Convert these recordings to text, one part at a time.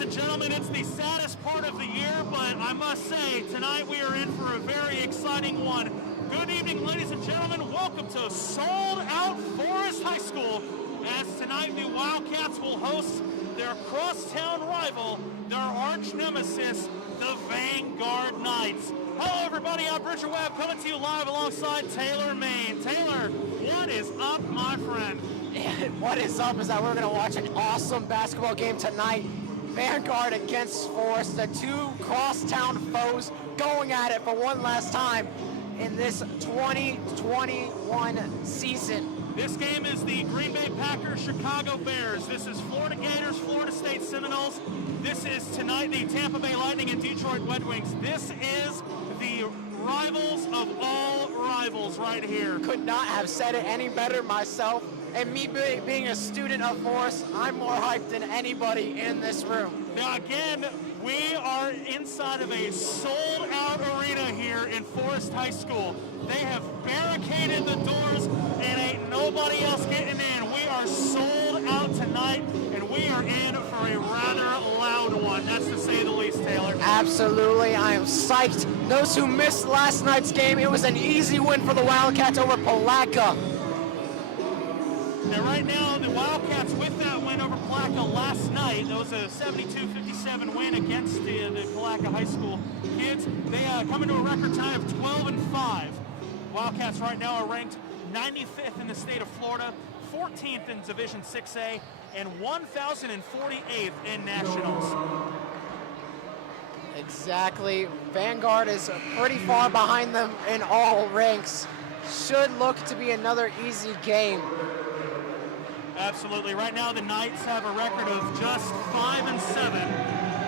ladies and gentlemen, it's the saddest part of the year, but I must say, tonight we are in for a very exciting one. Good evening, ladies and gentlemen. Welcome to Sold Out Forest High School, as tonight the Wildcats will host their crosstown rival, their arch nemesis, the Vanguard Knights. Hello, everybody. I'm Bridger Webb, coming to you live alongside Taylor Main. Taylor, what is up, my friend? What is up is that we're going to watch an awesome basketball game tonight. Vanguard against Forest, the two crosstown foes going at it for one last time in this 2021 season. This game is the Green Bay Packers, Chicago Bears. This is Florida Gators, Florida State Seminoles. This is tonight the Tampa Bay Lightning and Detroit Red Wings. This is the rivals of all rivals right here. Could not have said it any better myself. And me being a student of Forest, I'm more hyped than anybody in this room. Now again, we are inside of a sold-out arena here in Forest High School. They have barricaded the doors and ain't nobody else getting in. We are sold out tonight, and we are in for a rather loud one. That's to say the least, Taylor. Absolutely, I am psyched. Those who missed last night's game, it was an easy win for the Wildcats over Palatka. Now right now, the Wildcats with that win over Palatka last night, that was a 72-57 win against the Palatka High School kids. They come into a record tie of 12-5. Wildcats right now are ranked 95th in the state of Florida, 14th in Division 6A, and 1,048th in Nationals. Exactly. Vanguard is pretty far behind them in all ranks. Should look to be another easy game. Absolutely. Right now, the Knights have a record of just 5-7.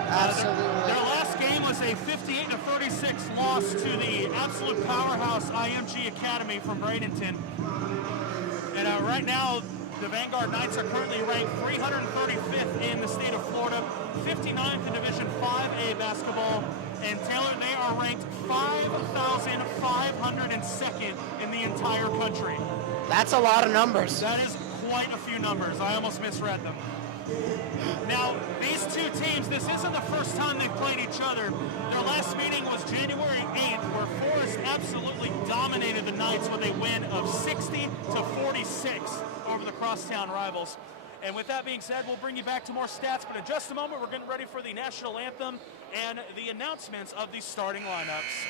Absolutely. Their last game was a 58-36 loss to the absolute powerhouse IMG Academy from Bradenton. And right now, the Vanguard Knights are currently ranked 335th in the state of Florida, 59th in Division 5A basketball. And Taylor, they are ranked 5,502nd in the entire country. That's a lot of numbers. That is quite a few numbers. I almost misread them. Now, these two teams, this isn't the first time they've played each other. Their last meeting was January 8th, where Forest absolutely dominated the Knights with a win of 60-46 over the crosstown rivals. And with that being said, we'll bring you back to more stats, but in just a moment, we're getting ready for the national anthem and the announcements of the starting lineups.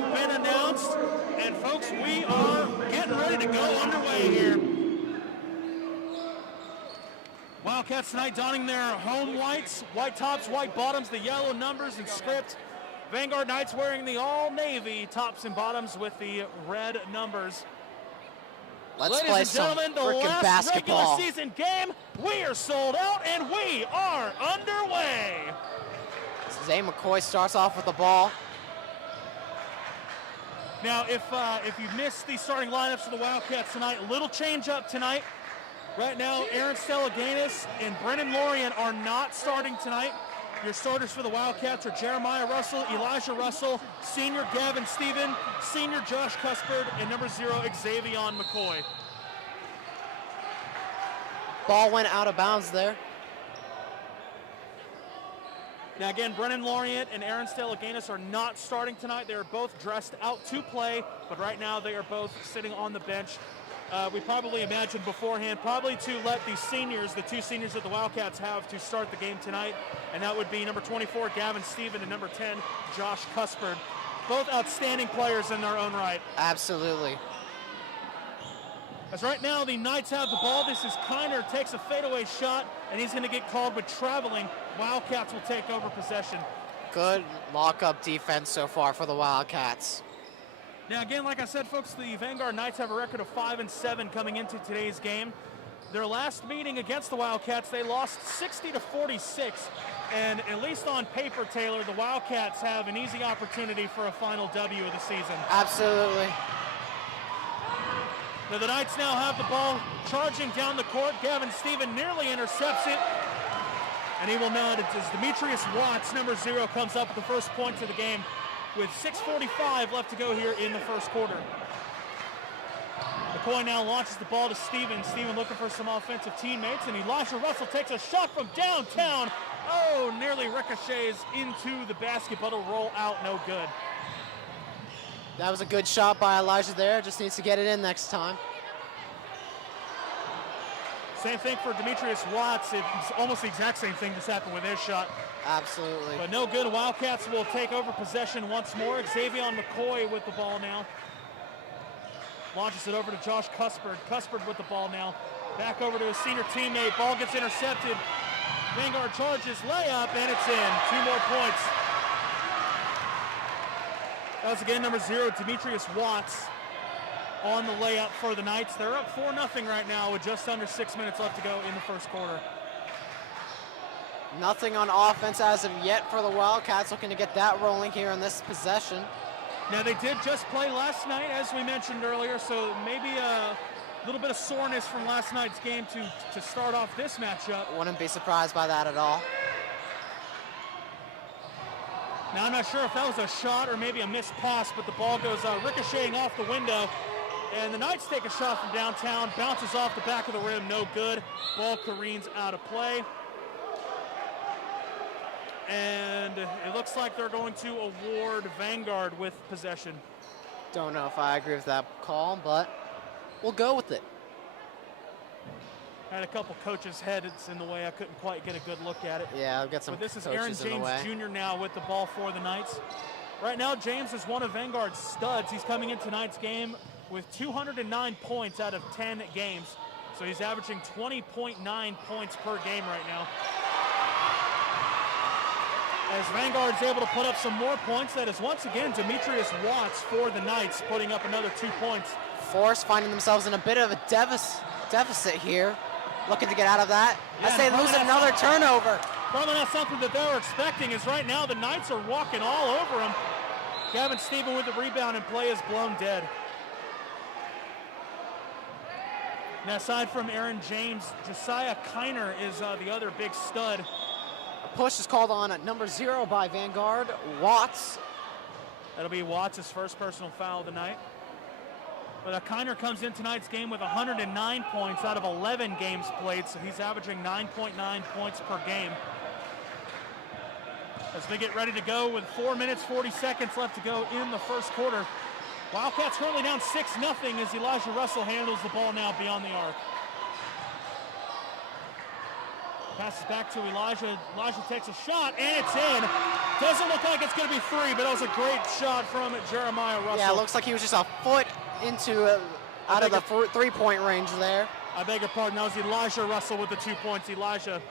have been announced. And folks, we are getting ready to go underway here. Wildcats tonight donning their home whites, white tops, white bottoms, the yellow numbers and script. Vanguard Knights wearing the all-navy tops and bottoms with the red numbers. Let's Ladies play and some gentlemen, the frickin' last basketball. regular season game, we are sold out and we are underway. Zay McCoy starts off with the ball. Now, if you missed the starting lineups for the Wildcats tonight, a little change up tonight. Right now, Aaron Stellaganis and Brennan Lorien are not starting tonight. Your starters for the Wildcats are Jeremiah Russell, Elijah Russell, senior Gavin Stephen, senior Josh Cuspard, and number 0, Xavier McCoy. Ball went out of bounds there. Now again, Brennan Lorient and Aaron Stellaganis are not starting tonight. They are both dressed out to play, but right now they are both sitting on the bench. We probably imagined beforehand, probably to let the seniors, the two seniors that the Wildcats have to start the game tonight, and that would be number 24, Gavin Stephen, and number 10, Josh Cuspard. Both outstanding players in their own right. Absolutely. As right now, the Knights have the ball. This is Kiner, takes a fadeaway shot, and he's going to get called with traveling. Wildcats will take over possession. Good lock-up defense so far for the Wildcats. Now again, like I said, folks, the Vanguard Knights have a record of 5-7 coming into today's game. Their last meeting against the Wildcats, they lost 60-46, and at least on paper, Taylor, the Wildcats have an easy opportunity for a final W of the season. Absolutely. Now the Knights now have the ball charging down the court. Gavin Stephen nearly intercepts it, and he will not as Demetrius Watts, number 0, comes up with the first points of the game, with 6:45 left to go here in the first quarter. McCoy now launches the ball to Stephen. Stephen looking for some offensive teammates, and Elijah Russell takes a shot from downtown. Oh, nearly ricochets into the basket, but it'll roll out, no good. That was a good shot by Elijah there. Just needs to get it in next time. Same thing for Demetrius Watts. It's almost the exact same thing just happened with his shot. Absolutely. But no good. Wildcats will take over possession once more. Xavier McCoy with the ball now. Launches it over to Josh Cuspard. Cuspard with the ball now. Back over to his senior teammate. Ball gets intercepted. Vanguard charges, layup, and it's in. 2 more points. That was again number 0, Demetrius Watts, on the layup for the Knights. They're up 4-0 right now with just under 6 minutes left to go in the first quarter. Nothing on offense as of yet for the Wildcats, looking to get that rolling here in this possession. Now they did just play last night, as we mentioned earlier, so maybe a little bit of soreness from last night's game to start off this matchup. Wouldn't be surprised by that at all. Now I'm not sure if that was a shot or maybe a missed pass, but the ball goes ricocheting off the window, and the Knights take a shot from downtown, bounces off the back of the rim, no good. Ball careens out of play. And it looks like they're going to award Vanguard with possession. Don't know if I agree with that call, but we'll go with it. Had a couple coaches' heads in the way. I couldn't quite get a good look at it. Yeah, I've got some coaches in the way. But this is Aaron James Jr. now with the ball for the Knights. Right now, James is one of Vanguard's studs. He's coming in tonight's game with 209 points out of 10 games. So he's averaging 20.9 points per game right now. As Vanguard's able to put up some more points, that is once again Demetrius Watts for the Knights, putting up another 2 points. Force finding themselves in a bit of a deficit here, looking to get out of that. Yeah, As they lose another turnover. Probably not something that they were expecting, as right now the Knights are walking all over him. Gavin Stephen with the rebound, and play is blown dead. Now, aside from Aaron James, Josiah Kiner is the other big stud. Push is called on at number 0 by Vanguard. Watts. That'll be Watts' first personal foul of the night. But Kiner comes in tonight's game with 109 points out of 11 games played, so he's averaging 9.9 points per game. As they get ready to go with 4 minutes, 40 seconds left to go in the first quarter. Wildcats currently down 6-0 as Elijah Russell handles the ball now beyond the arc. Passes back to Elijah. Elijah takes a shot, and it's in. Doesn't look like it's going to be three, but that was a great shot from Jeremiah Russell. Yeah, it looks like he was just a foot into out of the three-point range there. I beg your pardon. That was Elijah Russell with the 2 points. Elijah.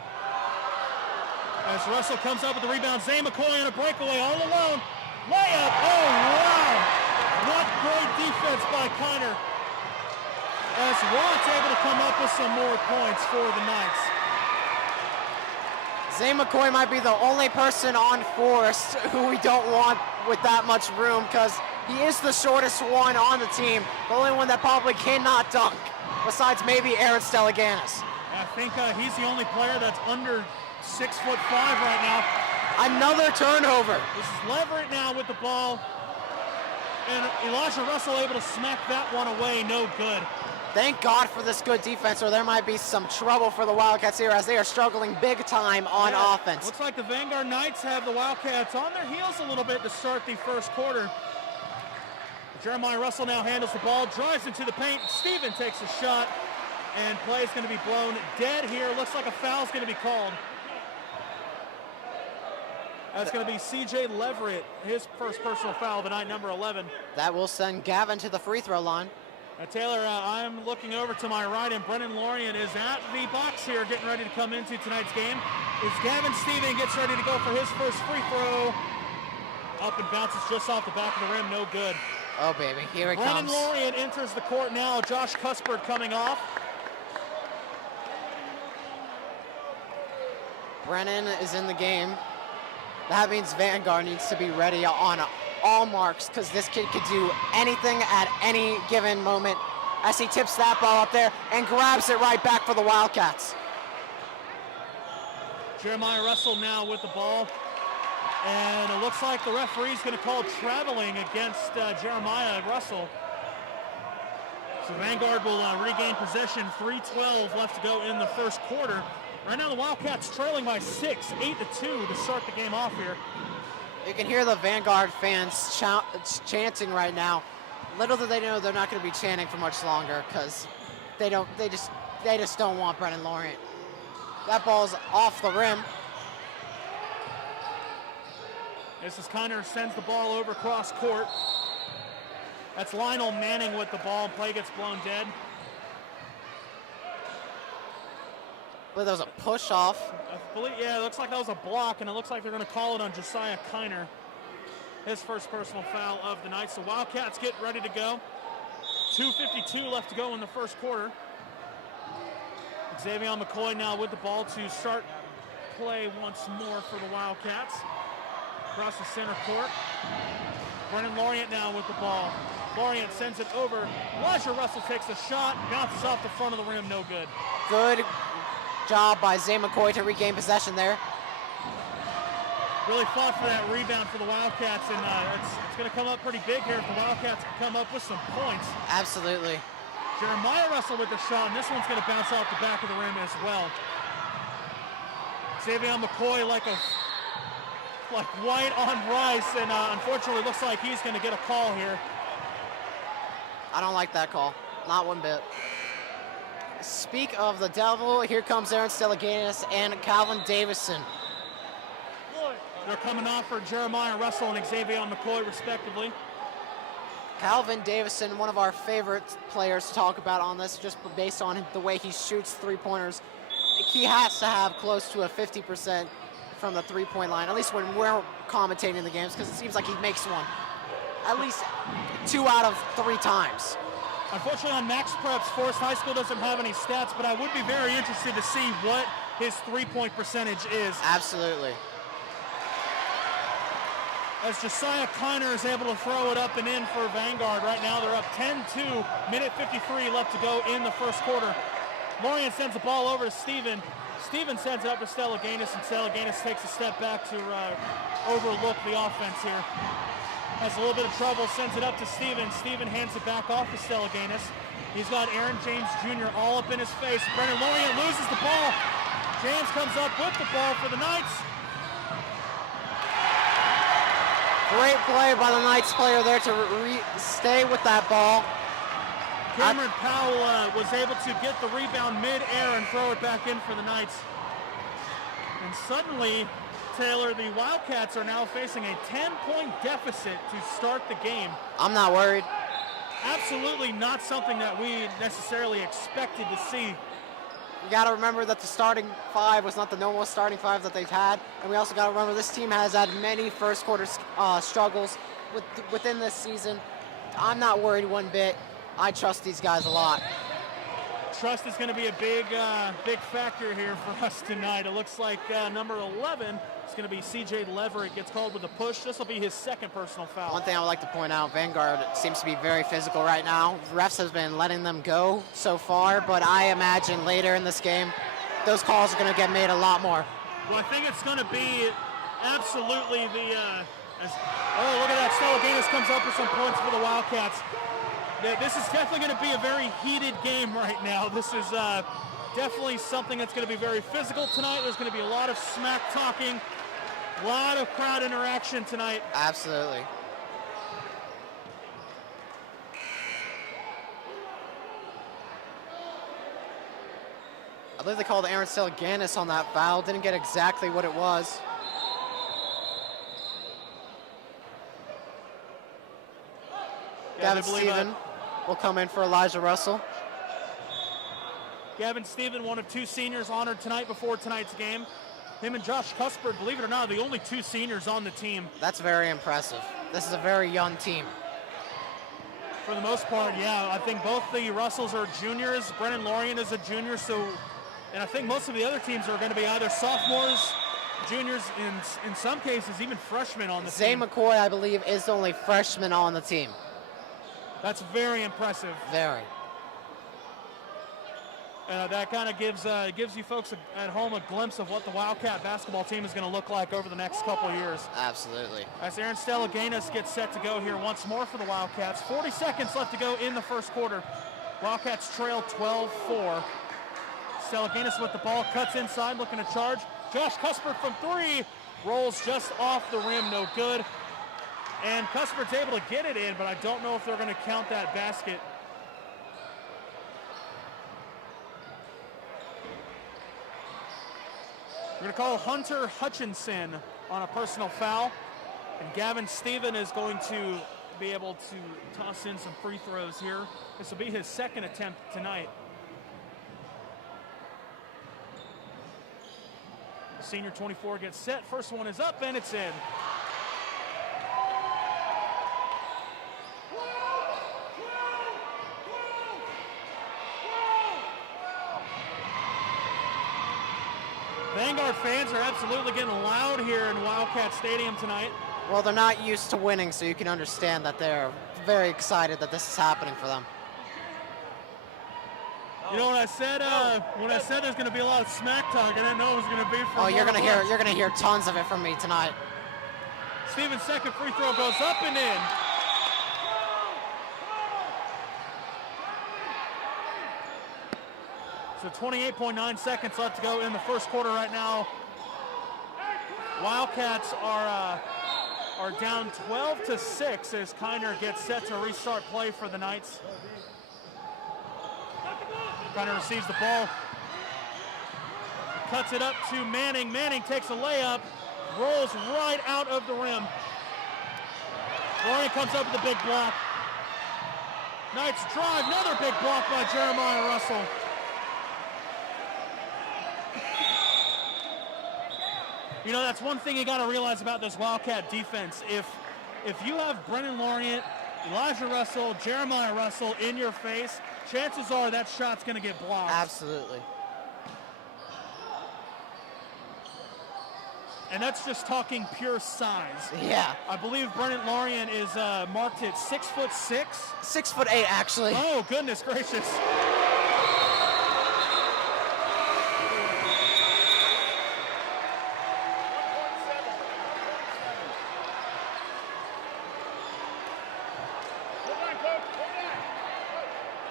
As Russell comes up with the rebound, Zay McCoy on a breakaway all alone. Layup. Oh, wow. What great defense by Kiner. As Watt's able to come up with some more points for the Knights. Zay McCoy might be the only person on Forest who we don't want with that much room, because he is the shortest one on the team, the only one that probably cannot dunk, besides maybe Aaron Stellaganis. I think he's the only player that's under 6'5" right now. Another turnover. This is Leverett now with the ball, and Elijah Russell able to smack that one away, no good. Thank God for this good defense, or there might be some trouble for the Wildcats here, as they are struggling big time on offense. Looks like the Vanguard Knights have the Wildcats on their heels a little bit to start the first quarter. Jeremiah Russell now handles the ball, drives into the paint. Steven takes a shot, and play is going to be blown dead here. Looks like a foul is going to be called. That's going to be C.J. Leverett, his first personal foul of the night, number 11. That will send Gavin to the free throw line. Taylor, I'm looking over to my right, and Brennan Lorien is at the box here, getting ready to come into tonight's game. As Gavin Steven gets ready to go for his first free throw. Up and bounces just off the back of the rim, no good. Oh, baby, here it Brennan comes. Lorien enters the court now. Josh Cuthbert coming off. Brennan is in the game. That means Vanguard needs to be ready on all marks, because this kid could do anything at any given moment, as he tips that ball up there and grabs it right back for the Wildcats. Jeremiah Russell now with the ball, and it looks like the referee's going to call traveling against Jeremiah Russell. So Vanguard will regain possession. 3:12 left to go in the first quarter. Right now the Wildcats trailing by 6, 8-2 to start the game off here. You can hear the Vanguard fans chanting right now. Little do they know they're not going to be chanting for much longer, because they just don't want Brennan Lorien. That ball's off the rim. This is Kiner sends the ball over cross court. That's Lionel Manning with the ball. Play gets blown dead. I believe that was a push off. Yeah, it looks like that was a block, and it looks like they're going to call it on Josiah Kiner. His first personal foul of the night. So Wildcats get ready to go. 2:52 left to go in the first quarter. Xavier McCoy now with the ball to start play once more for the Wildcats. Across the center court. Brennan Lorien now with the ball. Lorien sends it over. Elijah Russell takes a shot, bounces off the front of the rim, no good. Good job by Zay McCoy to regain possession there. Really fought for that rebound for the Wildcats, and it's going to come up pretty big here if the Wildcats can come up with some points. Absolutely. Jeremiah Russell with the shot, and this one's going to bounce off the back of the rim as well. Xavier McCoy like white on rice, and unfortunately looks like he's going to get a call here. I don't like that call, not one bit. Speak of the devil, here comes Aaron Stellaganis and Calvin Davison. They're coming off for Jeremiah Russell and Xavier McCoy, respectively. Calvin Davison, one of our favorite players to talk about on this, just based on the way he shoots three-pointers. He has to have close to a 50% from the three-point line, at least when we're commentating the games, because it seems like he makes one at least 2 out of 3 times. Unfortunately, on Max Preps, Forest High School doesn't have any stats, but I would be very interested to see what his three-point percentage is. Absolutely. As Josiah Kiner is able to throw it up and in for Vanguard. Right now they're up 10-2, minute 53 left to go in the first quarter. Lorien sends the ball over to Steven. Steven sends it up to Stellaganis, and Stellaganis takes a step back to overlook the offense here. Has a little bit of trouble, sends it up to Steven. Steven hands it back off to Stellaganis. He's got Aaron James Jr. all up in his face. Brennan Lorien loses the ball. James comes up with the ball for the Knights. Great play by the Knights player there to stay with that ball. Cameron Powell was able to get the rebound mid-air and throw it back in for the Knights. And suddenly, Taylor, the Wildcats are now facing a 10-point deficit to start the game. I'm not worried. Absolutely not something that we necessarily expected to see. You got to remember that the starting five was not the normal starting five that they've had. And we also got to remember this team has had many first quarter struggles within this season. I'm not worried one bit. I trust these guys a lot. Trust is going to be a big factor here for us tonight. It looks like number 11 is going to be C.J. Leverett, gets called with a push. This will be his second personal foul. One thing I would like to point out, Vanguard seems to be very physical right now. Refs have been letting them go so far, but I imagine later in this game, those calls are going to get made a lot more. Well, I think it's going to be absolutely the... oh, look at that. Steliganis comes up with some points for the Wildcats. This is definitely going to be a very heated game right now. This is definitely something that's going to be very physical tonight. There's going to be a lot of smack talking, a lot of crowd interaction tonight. Absolutely. I believe they called Aaron Steliganis on that foul. Didn't get exactly what it was. Gavin Stephen will come in for Elijah Russell. Gavin Stephen, one of two seniors honored tonight before tonight's game. Him and Josh Cuthbert, believe it or not, the only two seniors on the team. That's very impressive. This is a very young team. For the most part, yeah. I think both the Russells are juniors. Brennan Lorient is a junior, and I think most of the other teams are going to be either sophomores, juniors, in some cases, even freshmen on the team. Zay McCoy, I believe, is the only freshman on the team. That's very impressive. Very. That kind of gives you folks at home a glimpse of what the Wildcat basketball team is going to look like over the next couple of years. Absolutely. As Aaron Steliganis gets set to go here once more for the Wildcats. 40 seconds left to go in the first quarter. Wildcats trail 12-4. Steliganis with the ball, cuts inside, looking to charge. Josh Cuthbert from three, rolls just off the rim, no good. And Cuthbert's able to get it in, but I don't know if they're going to count that basket. We're going to call Hunter Hutchinson on a personal foul. And Gavin Stephen is going to be able to toss in some free throws here. This will be his second attempt tonight. Senior 24 gets set. First one is up, and it's in. Vanguard fans are absolutely getting loud here in Wildcat Stadium tonight. Well, they're not used to winning, so you can understand that they're very excited that this is happening for them. You know, when I said there's going to be a lot of smack talk, I didn't know it was going to be from. Oh, you're going to hear tons of it from me tonight. Stephen's second free throw goes up and in. So 28.9 seconds left to go in the first quarter right now. Wildcats are down 12-6 as Kiner gets set to restart play for the Knights. Kiner receives the ball, cuts it up to Manning. Manning takes a layup, rolls right out of the rim. Lorient comes up with a big block. Knights drive, another big block by Jeremiah Russell. You know, that's one thing you got to realize about this Wildcat defense. If you have Brennan Lorient, Elijah Russell, Jeremiah Russell in your face, chances are that shot's going to get blocked. Absolutely. And that's just talking pure size. Yeah. I believe Brennan Lorient is marked at 6'6". 6'8", actually. Oh, goodness gracious.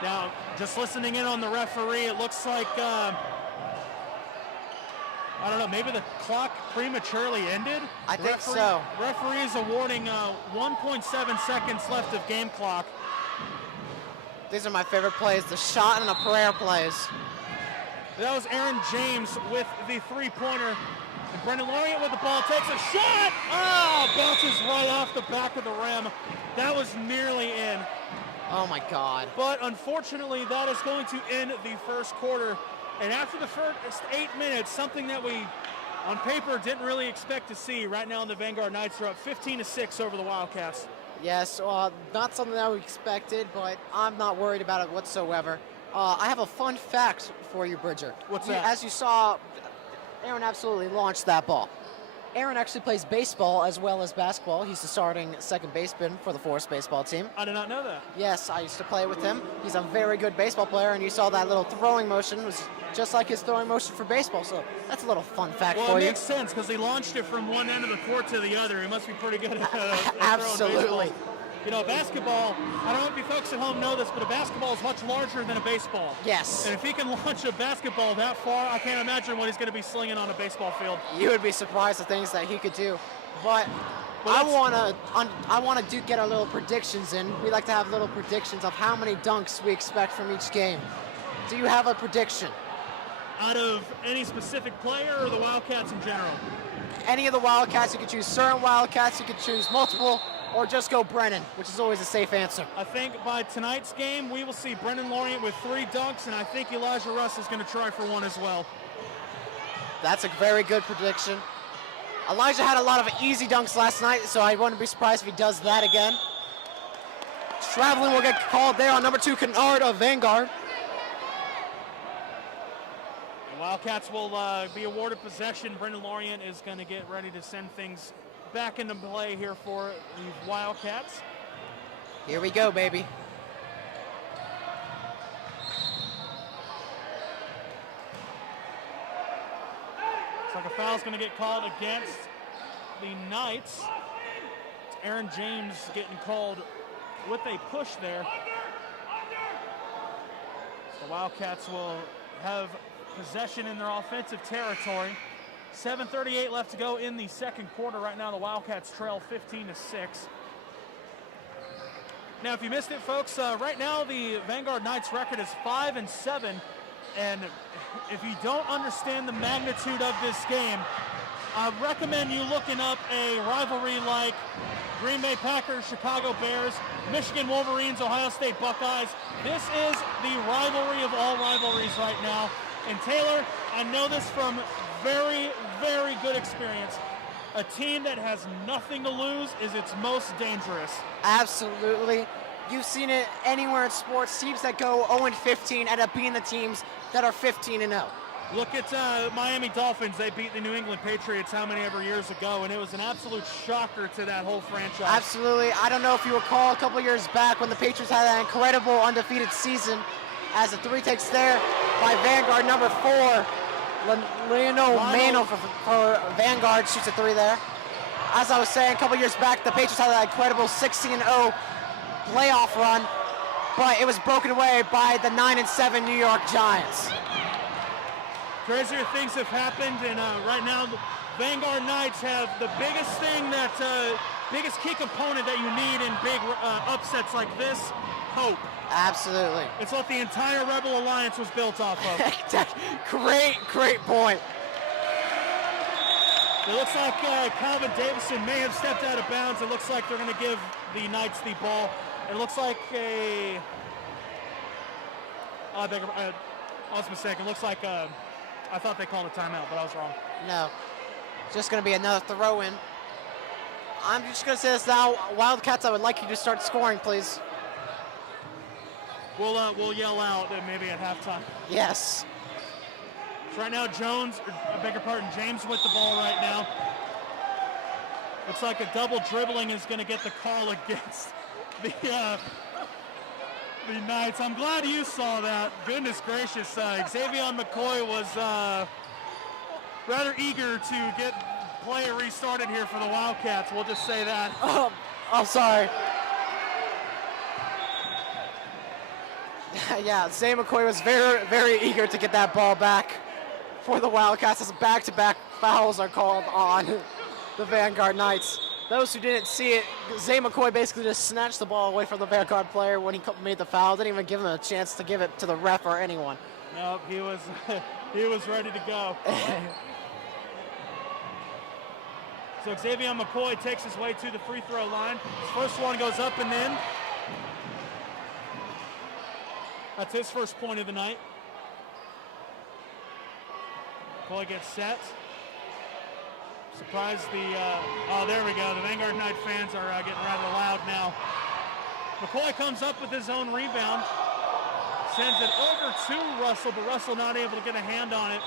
Now, just listening in on the referee, it looks like, I don't know, maybe the clock prematurely ended? I think so. Referee is awarding 1.7 seconds left of game clock. These are my favorite plays, the shot and the prayer plays. That was Aaron James with the three-pointer. And Brendan Lorient with the ball takes a shot. Oh, bounces right off the back of the rim. That was nearly in. Oh my God. But unfortunately, that is going to end the first quarter. And after the first 8 minutes, something that we on paper didn't really expect to see. Right now the Vanguard Knights are up 15-6 over the Wildcats. Yes, not something that we expected, but I'm not worried about it whatsoever. I have a fun fact for you, Bridger. What's that? As you saw, Aaron absolutely launched that ball. Aaron actually plays baseball as well as basketball. He's the starting second baseman for the Forest baseball team. I did not know that. Yes, I used to play with him. He's a very good baseball player, and you saw that little throwing motion was just like his throwing motion for baseball. So that's a little fun fact for you. Well, it makes sense because he launched it from one end of the court to the other. He must be pretty good at Absolutely. throwing baseball. You know, basketball, I don't know if you folks at home know this, but a basketball is much larger than a baseball. Yes. And if he can launch a basketball that far, I can't imagine what he's going to be slinging on a baseball field. You would be surprised the things that he could do. But I want to get our little predictions in. We like to have little predictions of how many dunks we expect from each game. Do you have a prediction? Out of any specific player or the Wildcats in general? Any of the Wildcats. You could choose certain Wildcats. You could choose multiple. Or just go Brennan, which is always a safe answer. I think by tonight's game, we will see Brendan Lorient with 3 dunks, and I think Elijah Russ is going to try for 1 as well. That's a very good prediction. Elijah had a lot of easy dunks last night, so I wouldn't be surprised if he does that again. Traveling will get called there on number 2, Kennard of Vanguard. The Wildcats will be awarded possession. Brendan Lorient is going to get ready to send things back into play here for the Wildcats. Here we go, baby. Looks like a foul is going to get called against the Knights. It's Aaron James getting called with a push there. The Wildcats will have possession in their offensive territory. 7:38 left to go in the second quarter. Right now the Wildcats trail 15-6. Now if you missed it, folks, right now the Vanguard Knights record is 5-7, and if you don't understand the magnitude of this game, I recommend you looking up a rivalry like Green Bay Packers, Chicago Bears, Michigan Wolverines, Ohio State Buckeyes. This is the rivalry of all rivalries right now. And Taylor, I know this from very, very good experience. A team that has nothing to lose is its most dangerous. Absolutely. You've seen it anywhere in sports. Teams that go 0-15 end up being the teams that are 15-0. Look at Miami Dolphins. They beat the New England Patriots how many ever years ago, and it was an absolute shocker to that whole franchise. Absolutely. I don't know if you recall a couple years back when the Patriots had that incredible undefeated season, as the 3 takes there by Vanguard number 4. Lionel Mano for Vanguard shoots a 3 there. As I was saying, a couple years back, the Patriots had that incredible 16-0 playoff run, but it was broken away by the 9-7 New York Giants. Crazier things have happened, and right now the Vanguard Knights have the biggest thing biggest key component that you need in big upsets like this: hope. Absolutely. It's what the entire Rebel Alliance was built off of. Great point. It looks like Calvin Davison may have stepped out of bounds. It looks like they're going to give the Knights the ball. It looks like I was mistaken. It looks like I thought they called a timeout, but I was wrong. No. It's just going to be another throw-in. I'm just going to say this now. Wildcats, I would like you to start scoring, please. We'll yell out maybe at halftime. Yes. So right now, James with the ball right now. Looks like a double dribbling is going to get the call against the Knights. I'm glad you saw that. Goodness gracious. Xavier McCoy was rather eager to get play restarted here for the Wildcats. We'll just say that. Oh, I'm sorry. Yeah, Zay McCoy was very, very eager to get that ball back for the Wildcats as back-to-back fouls are called on the Vanguard Knights. Those who didn't see it, Zay McCoy basically just snatched the ball away from the Vanguard player when he made the foul. Didn't even give him a chance to give it to the ref or anyone. No, he was ready to go. So Xavier McCoy takes his way to the free throw line. His first one goes up and in. That's his first point of the night. McCoy gets set. Surprised oh, there we go. The Vanguard Knight fans are getting rather loud now. McCoy comes up with his own rebound. Sends it over to Russell, but Russell not able to get a hand on it.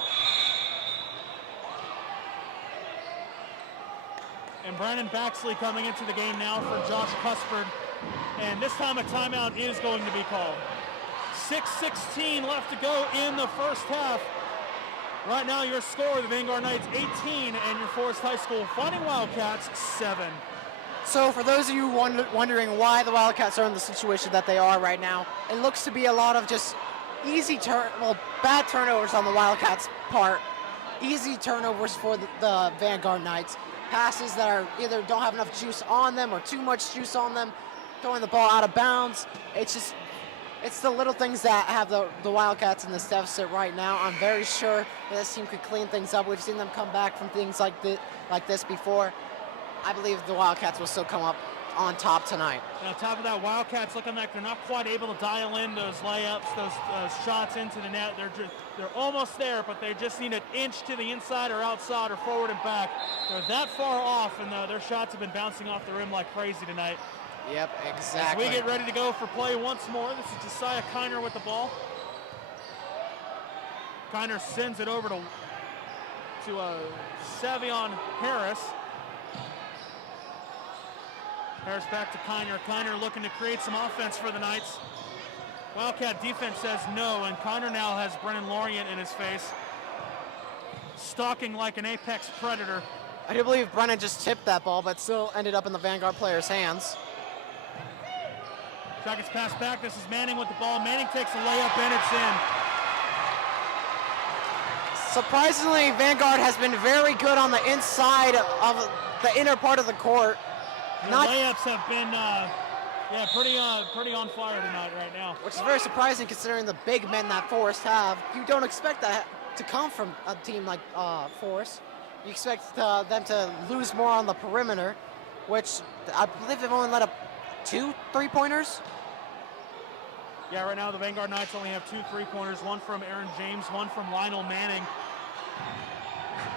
And Brandon Baxley coming into the game now for Josh Cuspard. And this time a timeout is going to be called. 6:16 left to go in the first half. Right now your score, the Vanguard Knights 18 and your Forest High School Fighting Wildcats 7. So for those of you wondering why the Wildcats are in the situation that they are right now, it looks to be a lot of just bad turnovers on the Wildcats' part. Easy turnovers for the Vanguard Knights. Passes that are either don't have enough juice on them or too much juice on them, throwing the ball out of bounds. It's the little things that have the Wildcats in this deficit right now. I'm very sure that this team could clean things up. We've seen them come back from things like this before. I believe the Wildcats will still come up on top tonight. And on top of that, Wildcats looking like they're not quite able to dial in those layups, those shots into the net. They're almost there, but they just need an inch to the inside or outside or forward and back. They're that far off, and their shots have been bouncing off the rim like crazy tonight. Yep, exactly. As we get ready to go for play once more, this is Josiah Kiner with the ball. Kiner sends it over to Savion Harris. Harris back to Kiner. Kiner looking to create some offense for the Knights. Wildcat defense says no, and Kiner now has Brennan Lorient in his face, stalking like an apex predator. I do believe Brennan just tipped that ball, but still ended up in the Vanguard player's hands. Shot gets passed back. This is Manning with the ball. Manning takes a layup, and it's in. Surprisingly, Vanguard has been very good on the inside of the inner part of the court. The layups have been pretty on fire tonight right now. Which is very surprising considering the big men that Forest have. You don't expect that to come from a team like Forest. You expect them to lose more on the perimeter, which I believe they've only let up 2 3-pointers. Yeah, right now the Vanguard Knights only have 2 3-pointers, one from Aaron James, one from Lionel Manning.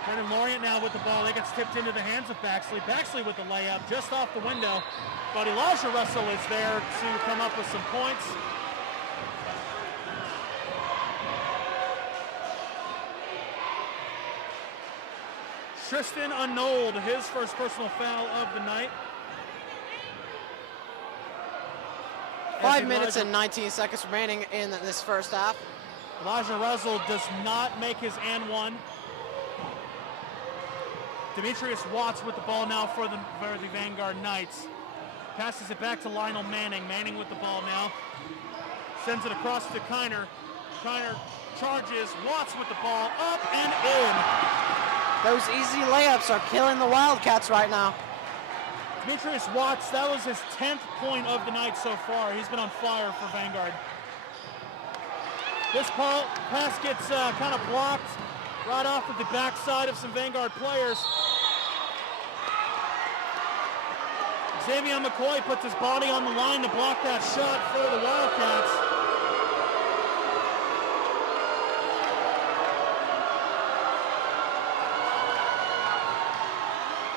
Brennan Lorient now with the ball. It gets tipped into the hands of Baxley. Baxley with the layup just off the window. But Elijah Russell is there to come up with some points. Tristan Arnold, his first personal foul of the night. 5 minutes and 19 seconds remaining in this first half. Elijah Russell does not make his and one. Demetrius Watts with the ball now for the Vanguard Knights. Passes it back to Lionel Manning. Manning with the ball now. Sends it across to Kiner. Kiner charges. Watts with the ball up and in. Those easy layups are killing the Wildcats right now. Demetrius Watts, that was his 10th point of the night so far. He's been on fire for Vanguard. This pass gets kind of blocked right off of the backside of some Vanguard players. Xavier McCoy puts his body on the line to block that shot for the Wildcats.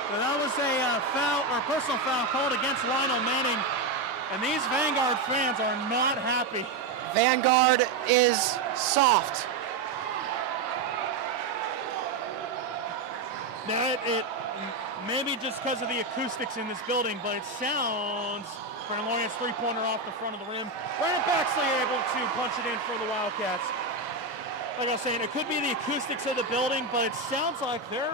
So that was a foul, or personal foul called against Lionel Manning, and these Vanguard fans are not happy. Vanguard is soft. Now it maybe just because of the acoustics in this building, but it sounds, Brennan Lorient's three-pointer off the front of the rim. Brandon Baxley able to punch it in for the Wildcats. Like I was saying, it could be the acoustics of the building, but it sounds like there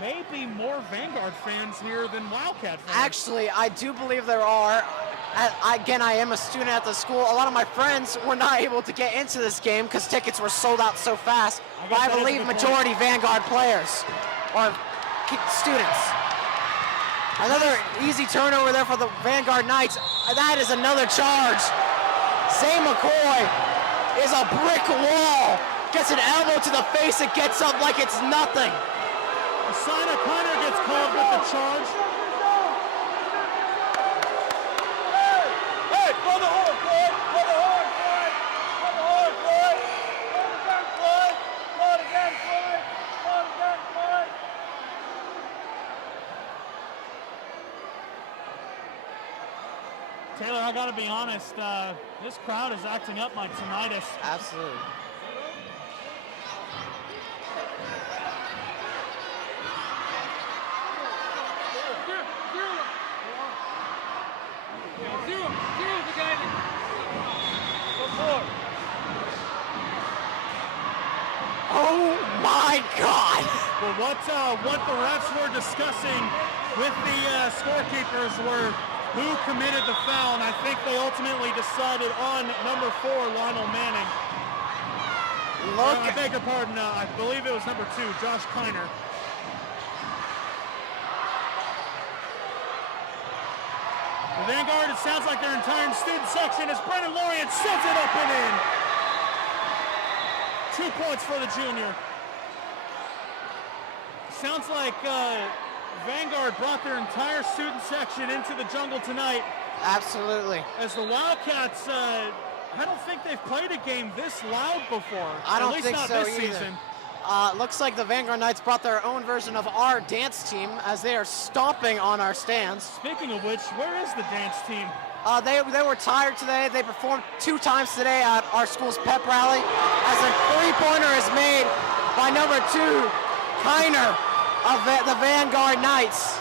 may be more Vanguard fans here than Wildcat fans. Actually, I do believe there are. Again, I am a student at the school. A lot of my friends were not able to get into this game because tickets were sold out so fast. But I believe majority Vanguard players or students. Another easy turnover there for the Vanguard Knights. That is another charge. Zay McCoy is a brick wall. Gets an elbow to the face and gets up like it's nothing. Sina Kiner gets called with the charge. Hey, blow the horn, Floyd! Blow the horn, Floyd! Blow the horn, Floyd! Blow it again, Floyd! Blow it again, Floyd! Blow it again, Floyd! Taylor, I gotta be honest, this crowd is acting up my tinnitus. Absolutely. Oh my God! Well, what the refs were discussing with the scorekeepers were who committed the foul, and I think they ultimately decided on number 4, Lionel Manning. I beg your pardon, I believe it was number 2, Josh Kiner. The Vanguard, it sounds like their entire student section as Brendan Lorient sends it up and in. 2 points for the junior. Sounds like Vanguard brought their entire student section into the jungle tonight. Absolutely. As the Wildcats, I don't think they've played a game this loud before. I don't At least think not so this either. season. Looks like the Vanguard Knights brought their own version of our dance team as they are stomping on our stands. Speaking of which, where is the dance team? They were tired today. They performed 2 times today at our school's pep rally as a 3-pointer is made by number 2, Kiner of the Vanguard Knights.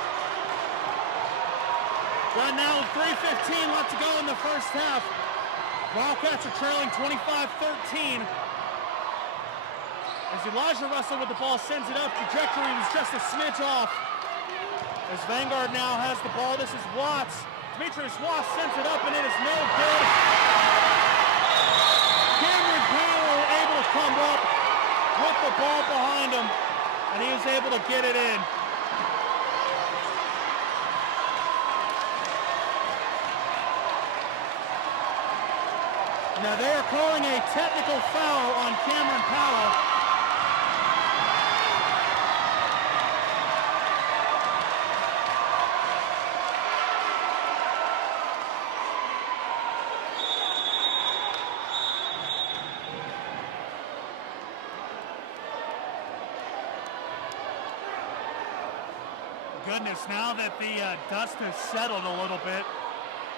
Right now, 3:15 left to go in the first half. Wildcats are trailing 25-13. As Elijah Russell with the ball sends it up, trajectory was just a smidge off. As Vanguard now has the ball, this is Watts. Demetrius Watts sends it up and it is no good. Cameron Powell able to come up with the ball behind him, and he was able to get it in. Now they are calling a technical foul on Cameron Powell. Goodness, now that the dust has settled a little bit,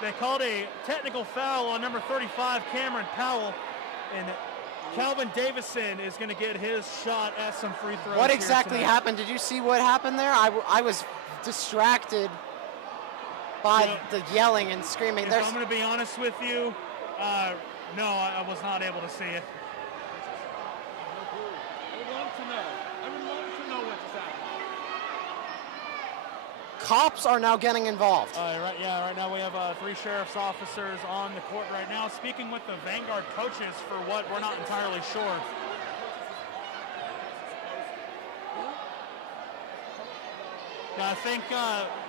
they called a technical foul on number 35, Cameron Powell, and Calvin Davison is going to get his shot at some free throws. What exactly happened? Did you see what happened there? I was distracted by the yelling and screaming. If I'm going to be honest with you, no, I was not able to see it. I would love to know. I would love to know what just happened. Cops are now getting involved. Right now we have 3 sheriff's officers on the court right now speaking with the Vanguard coaches for what we're not entirely sure. I think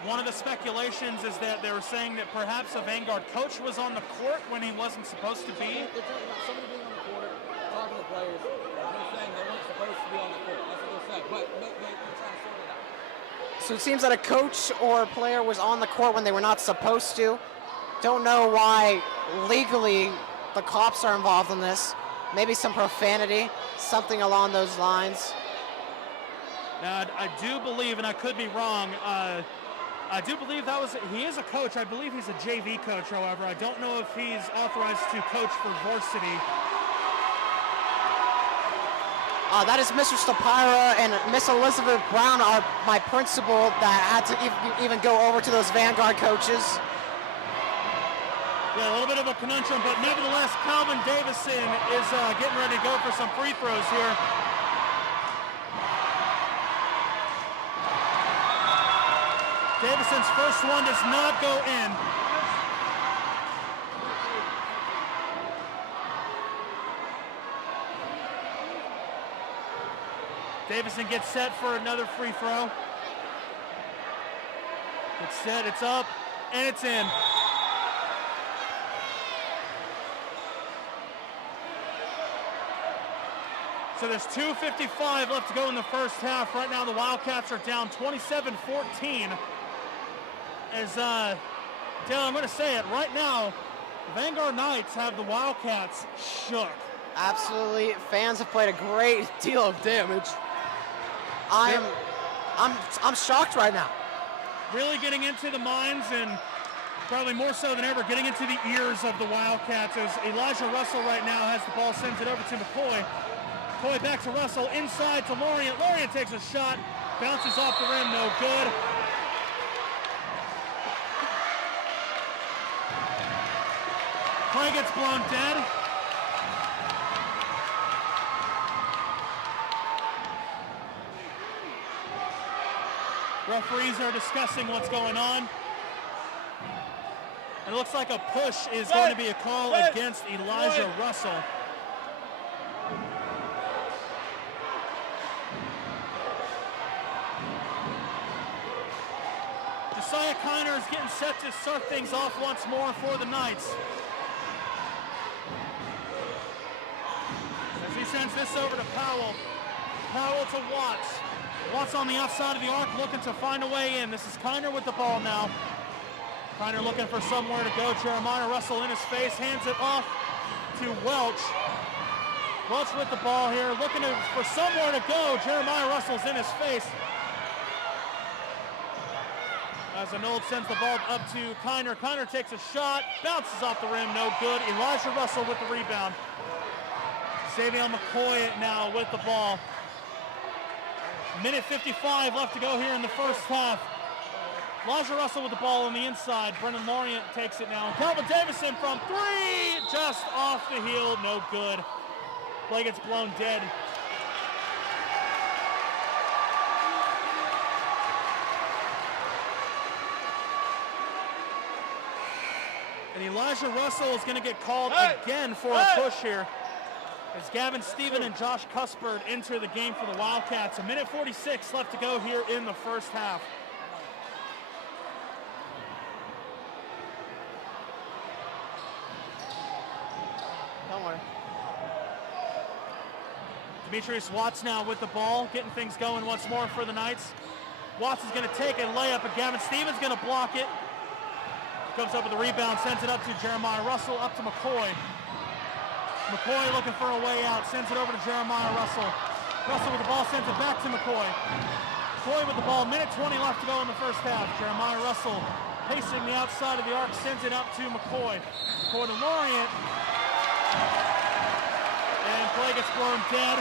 one of the speculations is that they were saying that perhaps a Vanguard coach was on the court when he wasn't supposed to be. They're talking about somebody being on the court, talking to players. They're saying they weren't supposed to be on the court. That's what they're saying. But they're trying to sort it out. So it seems that a coach or a player was on the court when they were not supposed to. Don't know why legally the cops are involved in this. Maybe some profanity, something along those lines. Now, I do believe, and I could be wrong, I do believe he is a coach. I believe he's a JV coach, however. I don't know if he's authorized to coach for varsity. That is Mr. Stapira and Miss Elizabeth Brown are my principal that had to even go over to those Vanguard coaches. Yeah, a little bit of a conundrum, but nevertheless, Calvin Davison is getting ready to go for some free throws here. Davison's first one does not go in. Davison gets set for another free throw. It's set, it's up, and it's in. So there's 2:55 left to go in the first half. Right now the Wildcats are down 27-14. As Dale, I'm going to say it right now, Vanguard Knights have the Wildcats shook. Absolutely. Fans have played a great deal of damage. I'm shocked right now. Really getting into the minds and probably more so than ever getting into the ears of the Wildcats as Elijah Russell right now has the ball, sends it over to McCoy. McCoy back to Russell, inside to Lorient. Lorient takes a shot, bounces off the rim, no good. Play gets blown dead. Referees are discussing what's going on. And it looks like a push is going to be a call against Elijah Russell. Josiah Kiner is getting set to start things off once more for the Knights. As he sends this over to Powell. Powell to Watts. Watts on the outside of the arc looking to find a way in. This is Kiner with the ball now. Kiner looking for somewhere to go. Jeremiah Russell in his face, hands it off to Welch. Welch with the ball here, looking for somewhere to go. Jeremiah Russell's in his face. As Arnold sends the ball up to Kiner. Kiner takes a shot, bounces off the rim, no good. Elijah Russell with the rebound. Savion McCoy now with the ball. Minute 55 left to go here in the first half. Elijah Russell with the ball on the inside. Brendan Lorient takes it now. Calvin Davison from three, just off the heel, no good. Play gets blown dead. And Elijah Russell is going to get called again for a push here. As Gavin Stephen and Josh Cuthbert enter the game for the Wildcats. A minute 46 left to go here in the first half. Don't worry. Demetrius Watts now with the ball, getting things going once more for the Knights. Watts is going to take a layup, and Gavin Stevens going to block it. Comes up with the rebound, sends it up to Jeremiah Russell, up to McCoy. McCoy looking for a way out, sends it over to Jeremiah Russell. Russell with the ball, sends it back to McCoy. McCoy with the ball, minute 20 left to go in the first half. Jeremiah Russell pacing the outside of the arc, sends it up to McCoy. McCoy to Lorient. And play gets blown dead.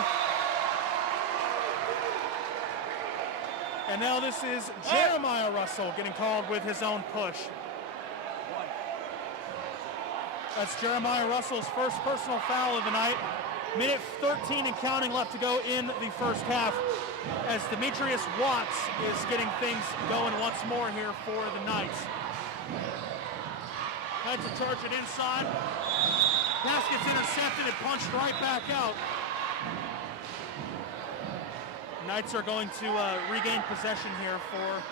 And now this is Jeremiah Russell getting called with his own push. That's Jeremiah Russell's first personal foul of the night. Minute 13 and counting left to go in the first half as Demetrius Watts is getting things going once more here for the Knights. Knights are charging inside. Pass gets intercepted and punched right back out. Knights are going to regain possession here for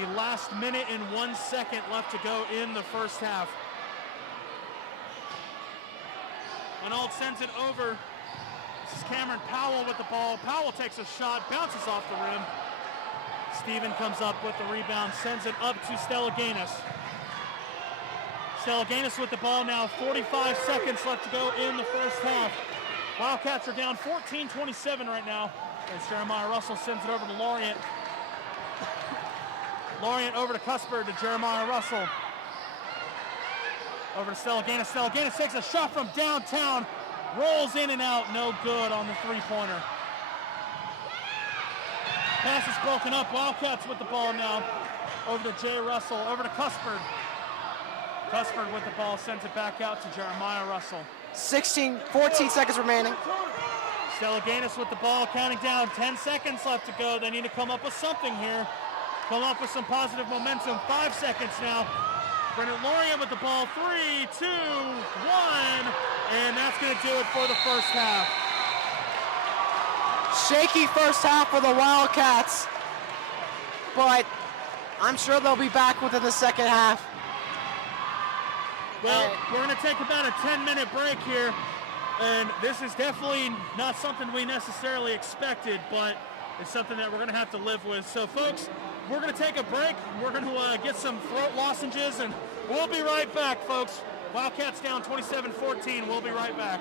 the last minute and 1 second left to go in the first half. Arnold sends it over. This is Cameron Powell with the ball. Powell takes a shot, bounces off the rim. Steven comes up with the rebound, sends it up to Stellaganis. Stellaganis with the ball now, 45 seconds left to go in the first half. Wildcats are down 14-27 right now as Jeremiah Russell sends it over to Lorient. Lorient over to Cuthbert to Jeremiah Russell. Over to Stellaganis. Stellaganis takes a shot from downtown, rolls in and out, no good on the three-pointer. Pass is broken up. Wildcats with the ball now. Over to Jay Russell, over to Cuthbert. Cuthbert with the ball, sends it back out to Jeremiah Russell. 14 seconds remaining. Stellaganis with the ball, counting down, 10 seconds left to go. They need to come up with something here. Come up with some positive momentum. 5 seconds now. Brendan Lorient with the ball, 3, 2, 1, and that's going to do it for the first half. Shaky first half for the Wildcats, but I'm sure they'll be back within the second half. Well, we're going to take about a 10-minute break here. And this is definitely not something we necessarily expected, but it's something that we're going to have to live with. So, folks, we're going to take a break. We're going to get some throat lozenges, and we'll be right back, folks. Wildcats down 27-14. We'll be right back.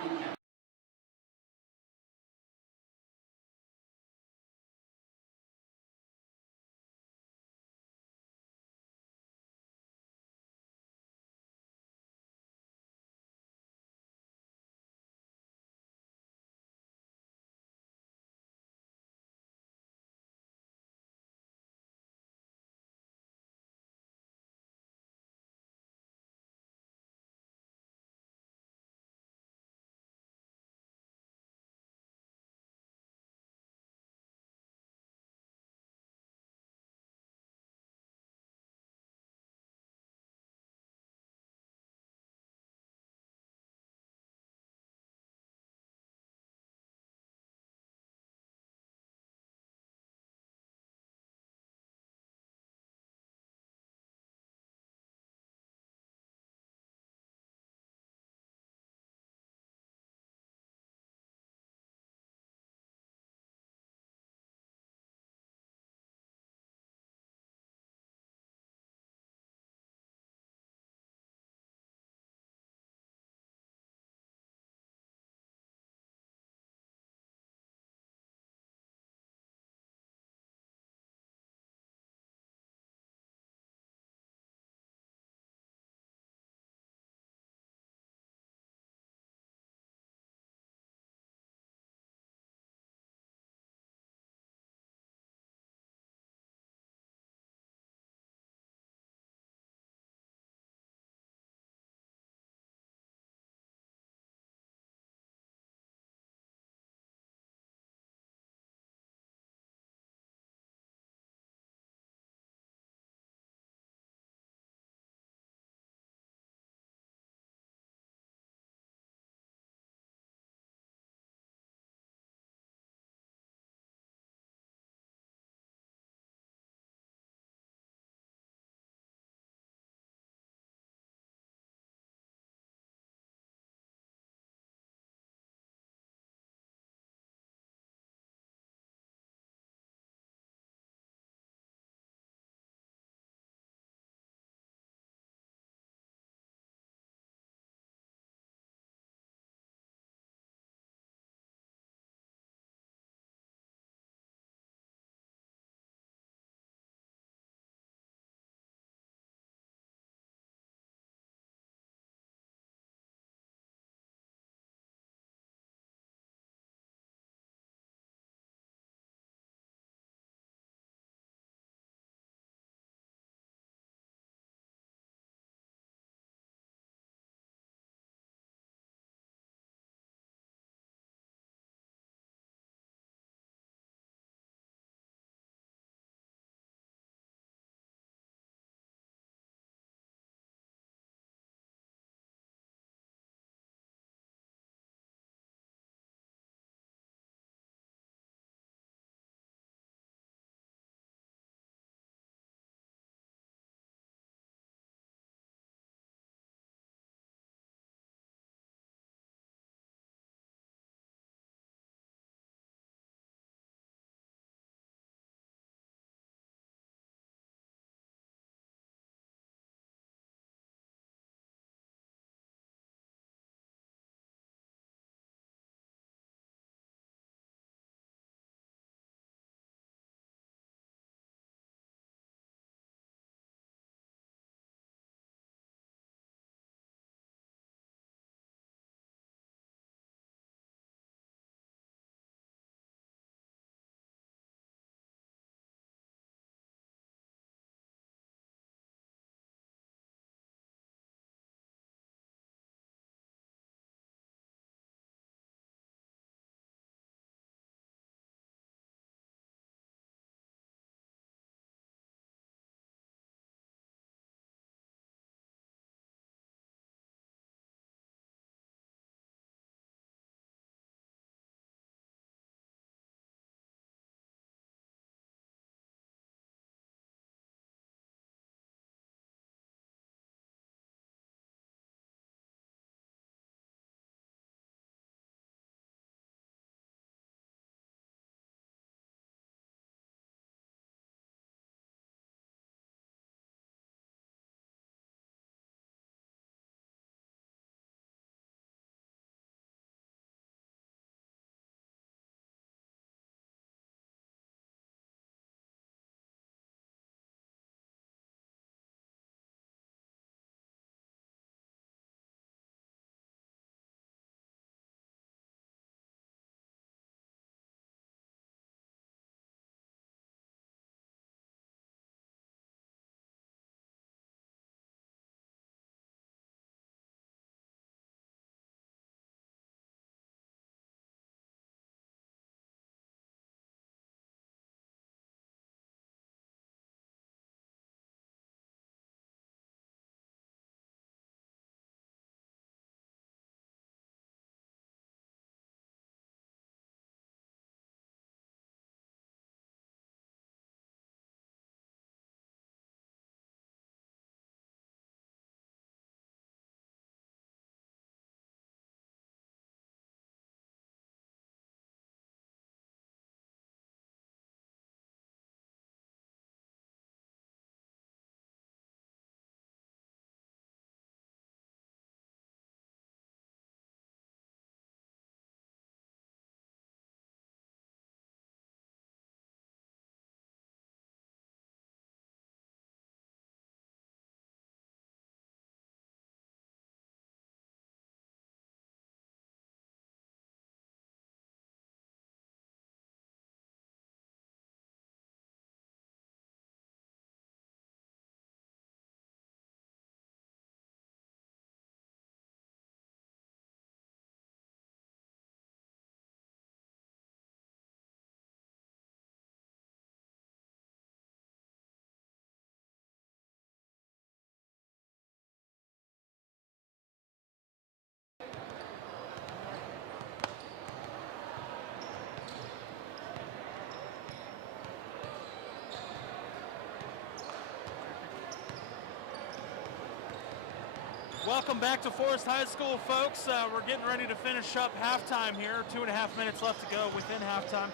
Welcome back to Forest High School, folks. We're getting ready to finish up halftime here. 2.5 minutes left to go within halftime.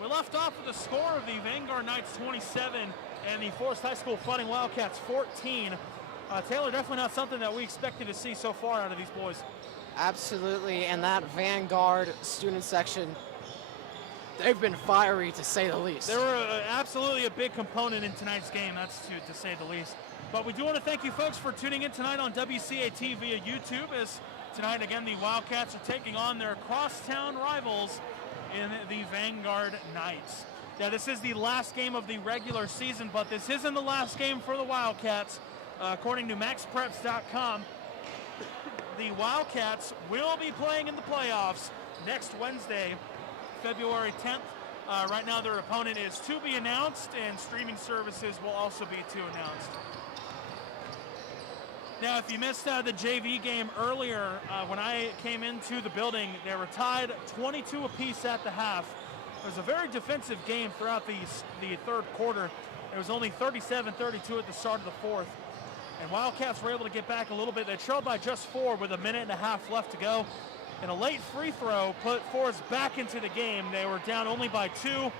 We left off with the score of the Vanguard Knights 27 and the Forest High School Fighting Wildcats 14. Taylor, definitely not something that we expected to see so far out of these boys. Absolutely, and that Vanguard student section, they've been fiery to say the least. They were absolutely a big component in tonight's game, that's to say the least. But we do want to thank you folks for tuning in tonight on WCAT via YouTube, as tonight again the Wildcats are taking on their crosstown rivals in the Vanguard Knights. Now this is the last game of the regular season, but this isn't the last game for the Wildcats. According to MaxPreps.com, the Wildcats will be playing in the playoffs next Wednesday, February 10th. Right now their opponent is to be announced, and streaming services will also be to announced. Now, if you missed the JV game earlier, when I came into the building, they were tied 22 apiece at the half. It was a very defensive game throughout the third quarter. It was only 37-32 at the start of the fourth. And Wildcats were able to get back a little bit. They trailed by just 4 with 1.5 minutes left to go. And a late free throw put Forest back into the game. They were down only by 2.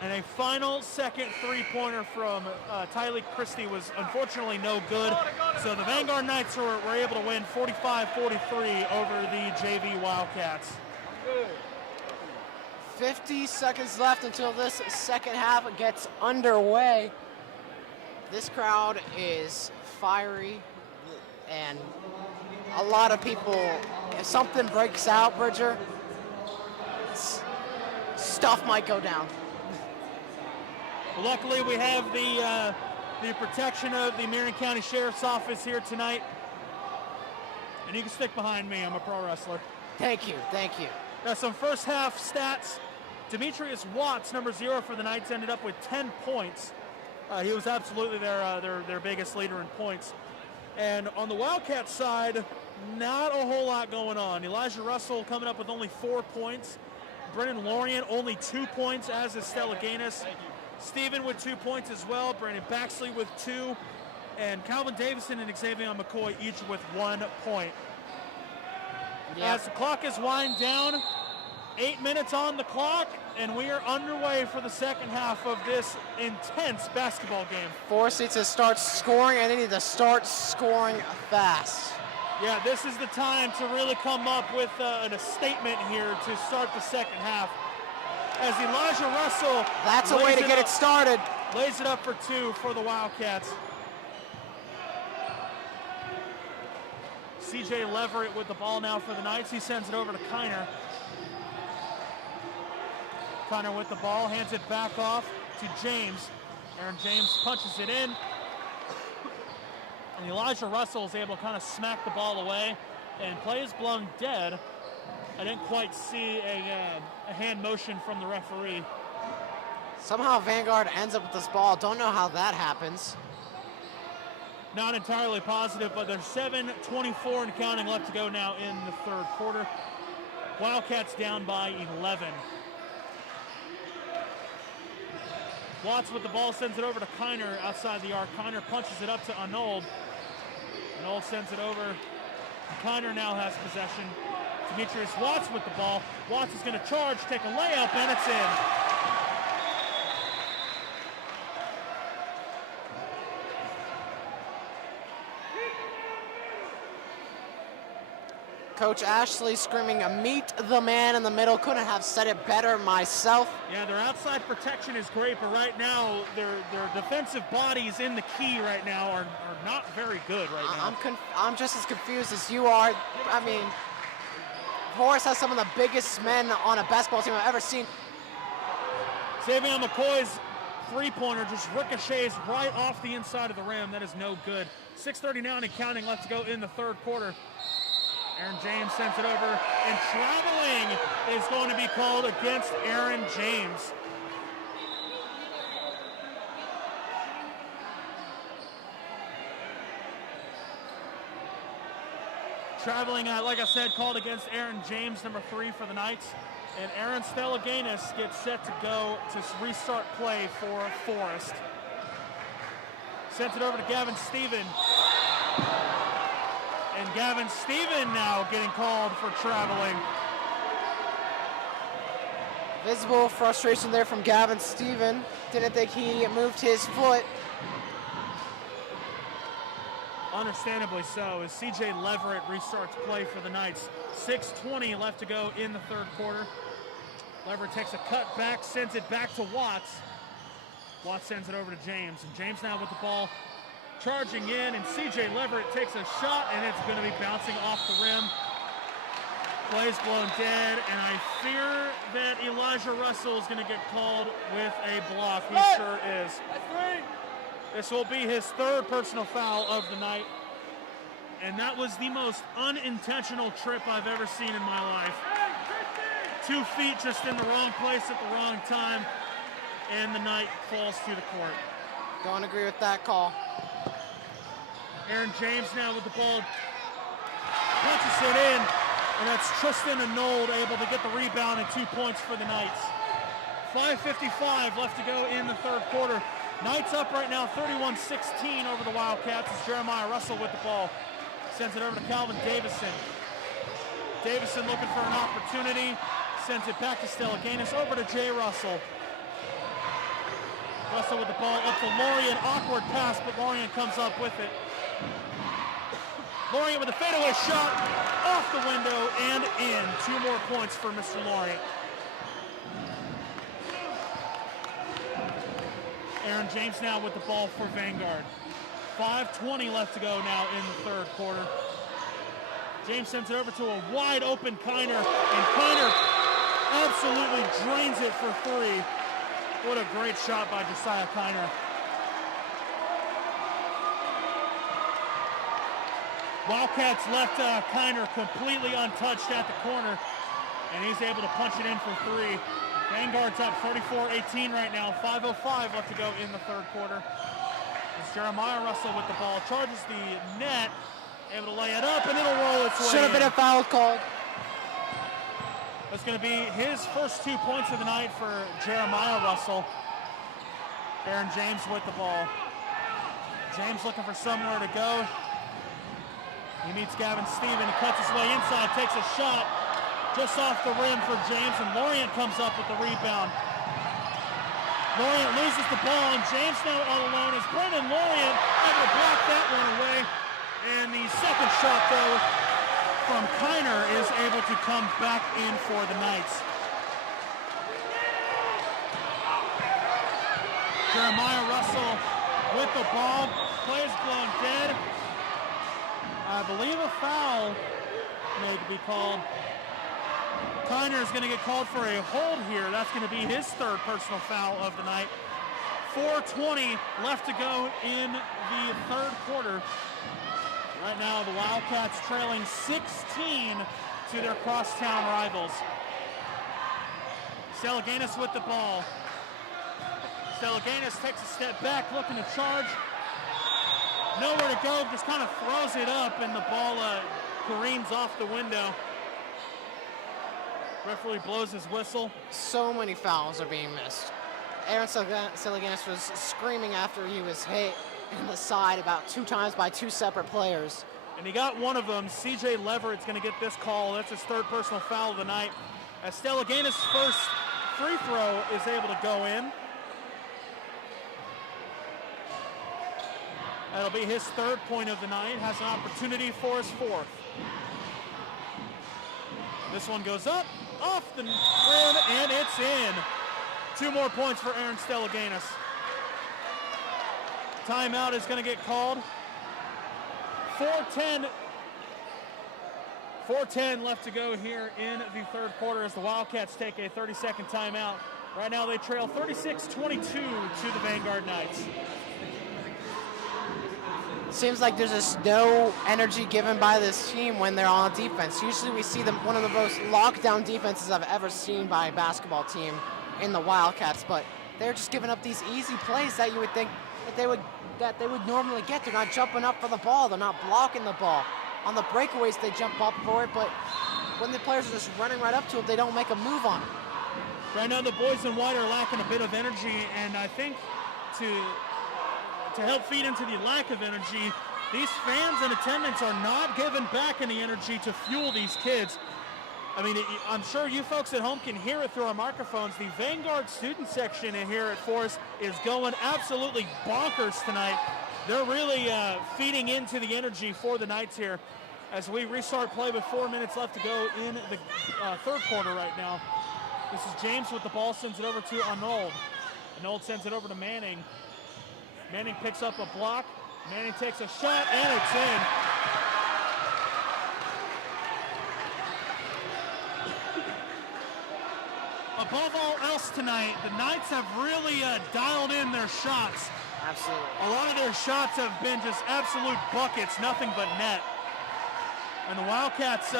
And a final second three-pointer from Tylee Christie was unfortunately no good. So the Vanguard Knights were able to win 45-43 over the JV Wildcats. 50 seconds left until this second half gets underway. This crowd is fiery, and a lot of people, if something breaks out, Bridger, stuff might go down. Luckily, we have the protection of the Marion County Sheriff's Office here tonight. And you can stick behind me. I'm a pro wrestler. Thank you, thank you. Now, some first half stats. Demetrius Watts, number 0 for the Knights, ended up with 10 points. He was absolutely their biggest leader in points. And on the Wildcat side, not a whole lot going on. Elijah Russell coming up with only 4 points. Brennan Lorien only 2 points, as is Stella Gaines. Steven with 2 points as well. Brandon Baxley with 2. And Calvin Davison and Xavier McCoy each with 1 point. Yep. As the clock is wind down, 8 minutes on the clock, and we are underway for the second half of this intense basketball game. Forest needs to start scoring, and they need to start scoring fast. Yeah, this is the time to really come up with a statement here to start the second half. As Elijah Russell, that's a way to get it started. Lays it up for 2 for the Wildcats. CJ Leverett with the ball now for the Knights. He sends it over to Kiner. Kiner with the ball, hands it back off to James. Aaron James punches it in. And Elijah Russell is able to kind of smack the ball away, and play is blown dead. I didn't quite see a hand motion from the referee. Somehow Vanguard ends up with this ball. Don't know how that happens. Not entirely positive, but there's 7:24 and counting left to go now in the third quarter. Wildcats down by 11. Watts with the ball sends it over to Kiner outside the arc. Kiner punches it up to Arnold. Arnold sends it over. Kiner now has possession. Demetrius Watts with the ball. Watts is going to charge, take a layup, and it's in. Coach Ashley screaming, meet the man in the middle. Couldn't have said it better myself. Yeah, their outside protection is great, but right now their defensive bodies in the key right now are not very good right now. I'm just as confused as you are. I mean, Forest has some of the biggest men on a basketball team I've ever seen. Xavier McCoy's three-pointer just ricochets right off the inside of the rim. That is no good. 6:39 and counting left to go in the third quarter. Aaron James sends it over, and traveling is going to be called against Aaron James. Traveling, like I said, called against Aaron James, number 3 for the Knights. And Aaron Stellaganis gets set to go to restart play for Forest. Sends it over to Gavin Stephen. Gavin Stephen now getting called for traveling. Visible frustration there from Gavin Stephen. Didn't think he moved his foot. Understandably so, as CJ Leverett restarts play for the Knights. 6:20 left to go in the third quarter. Leverett takes a cut back, sends it back to Watts. Watts sends it over to James, and James now with the ball, charging in, and CJ Leverett takes a shot, and it's going to be bouncing off the rim. Play's blown dead, and I fear that Elijah Russell is going to get called with a block. He sure is. This will be his third personal foul of the night, and that was the most unintentional trip I've ever seen in my life. 2 feet just in the wrong place at the wrong time, and the Knight falls to the court. Don't agree with that call. Aaron James now with the ball, punches it in, and that's Tristan Arnold able to get the rebound and 2 points for the Knights. 5:55 left to go in the third quarter. Knights up right now 31-16 over the Wildcats as Jeremiah Russell with the ball. Sends it over to Calvin Davison. Davison looking for an opportunity. Sends it back to Stellaganis, over to Jay Russell. Russell with the ball up to Lorien. Awkward pass, but Lorien comes up with it. Lorien with a fadeaway shot off the window and in. 2 more points for Mr. Lorien. Aaron James now with the ball for Vanguard. 5:20 left to go now in the third quarter. James sends it over to a wide open Kiner, and Kiner absolutely drains it for 3. What a great shot by Josiah Kiner. Wildcats left Kiner completely untouched at the corner, and he's able to punch it in for 3. Vanguard's up 34-18 right now. 5:05 left to go in the third quarter. As Jeremiah Russell with the ball charges the net, able to lay it up, and it'll roll its way. Should have been a foul called. That's going to be his first 2 points of the night for Jeremiah Russell. Aaron James with the ball. James looking for somewhere to go. He meets Gavin Stephen. He cuts his way inside, takes a shot just off the rim for James, and Lorien comes up with the rebound. Lorien loses the ball, and James now all alone as Brendan Lorien able to block that one away. And the second shot, though, from Kiner is able to come back in for the Knights. Jeremiah Russell with the ball. Play is blown dead. I believe a foul may be called. Kiner is going to get called for a hold here. That's going to be his third personal foul of the night. 4:20 left to go in the third quarter. Right now, the Wildcats trailing 16 to their crosstown rivals. Stellaganis with the ball. Stellaganis takes a step back, looking to charge. Nowhere to go, just kind of throws it up, and the ball careens off the window. Referee blows his whistle. So many fouls are being missed. Aaron Stellaganis was screaming after he was hit in the side about 2 times by 2 separate players. And he got one of them. CJ Leverett's going to get this call. That's his third personal foul of the night. As Stellaganis' first free throw is able to go in. That'll be his third point of the night. Has an opportunity for his 4th. This one goes up, off the rim, and it's in. 2 more points for Aaron Stellaganis. Timeout is going to get called. 4:10 left to go here in the third quarter as the Wildcats take a 30-second timeout. Right now they trail 36-22 to the Vanguard Knights. Seems like there's just no energy given by this team when they're on defense. Usually we see them one of the most lockdown defenses I've ever seen by a basketball team in the Wildcats, but they're just giving up these easy plays that you would think that they would normally get. They're not jumping up for the ball. They're not blocking the ball. On the breakaways, they jump up for it, but when the players are just running right up to it, they don't make a move on it. Right now, the boys in white are lacking a bit of energy, and I think to help feed into the lack of energy, These fans in attendance are not giving back any energy to fuel these kids. I mean, I'm sure you folks at home can hear it through our microphones. The Vanguard student section in here at Forest is going absolutely bonkers tonight. They're really feeding into the energy for the Knights here as we restart play with 4 minutes left to go in the third quarter right now. This is James with the ball, sends it over to Arnold. Arnold sends it over to Manning. Manning picks up a block. Manning takes a shot, and it's in. Above all else tonight, the Knights have really dialed in their shots. Absolutely. A lot of their shots have been just absolute buckets, nothing but net. And the Wildcats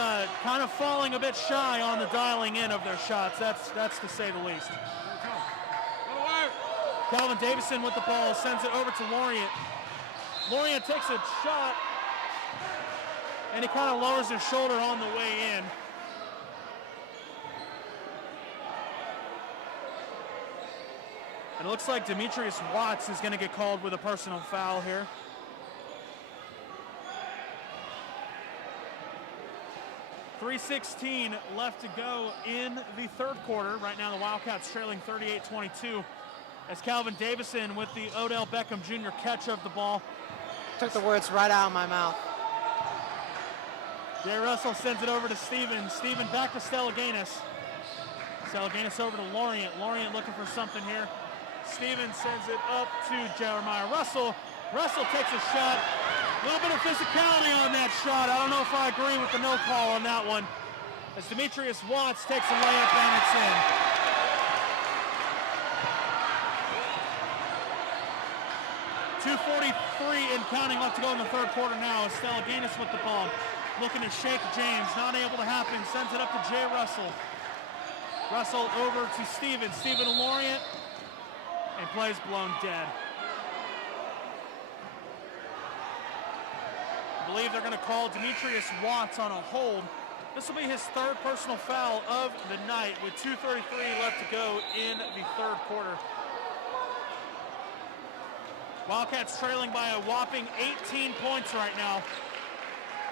kind of falling a bit shy on the dialing in of their shots. That's to say the least. Calvin Davison with the ball, sends it over to Lorient. Lorient takes a shot, and he kind of lowers his shoulder on the way in. And it looks like Demetrius Watts is going to get called with a personal foul here. .316 left to go in the third quarter. Right now the Wildcats trailing 38-22 as Calvin Davison with the Odell Beckham Jr. catch of the ball. Took the words right out of my mouth. Jay Russell sends it over to Steven. Steven back to Stellaganis. Stellaganis over to Lorient. Lorient looking for something here. Steven sends it up to Jeremiah Russell. Russell takes a shot. A little bit of physicality on that shot. I don't know if I agree with the no call on that one. As Demetrius Watts takes a layup and it's in. .243 and counting left to go in the third quarter now. As Stellaganis with the ball. Looking to shake James. Not able to happen. Sends it up to Jay Russell. Russell over to Steven. Steven to Lorient. And plays blown dead. I believe they're going to call Demetrius Watts on a hold. This will be his third personal foul of the night with 2:33 left to go in the third quarter. Wildcats trailing by a whopping 18 points right now,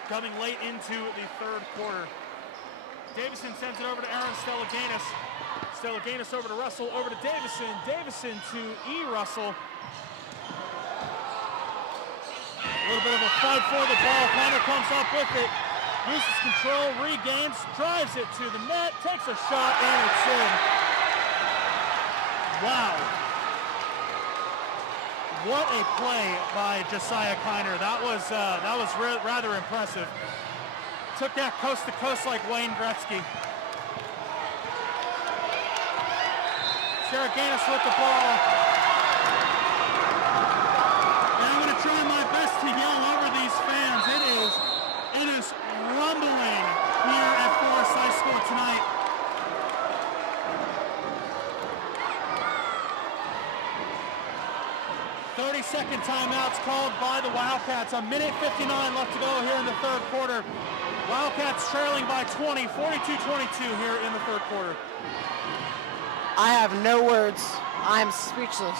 coming late into the third quarter. Davison sends it over to Aaron Stellaganis. Stellaganis over to Russell, over to Davison. Davison to E. Russell. A little bit of a fight for the ball. Connor comes up with it. Loses control, regains, drives it to the net, takes a shot, and it's in. Wow. What a play by Josiah Kiner. That was rather impressive. Took that coast to coast like Wayne Gretzky. Stellaganis with the ball. And I'm going to try my best to yell over these fans. It is rumbling here at Forest High School tonight. .30-second timeouts called by the Wildcats. A minute 59 left to go here in the third quarter. Wildcats trailing by 20, 42-22 here in the third quarter. I have no words. I am speechless.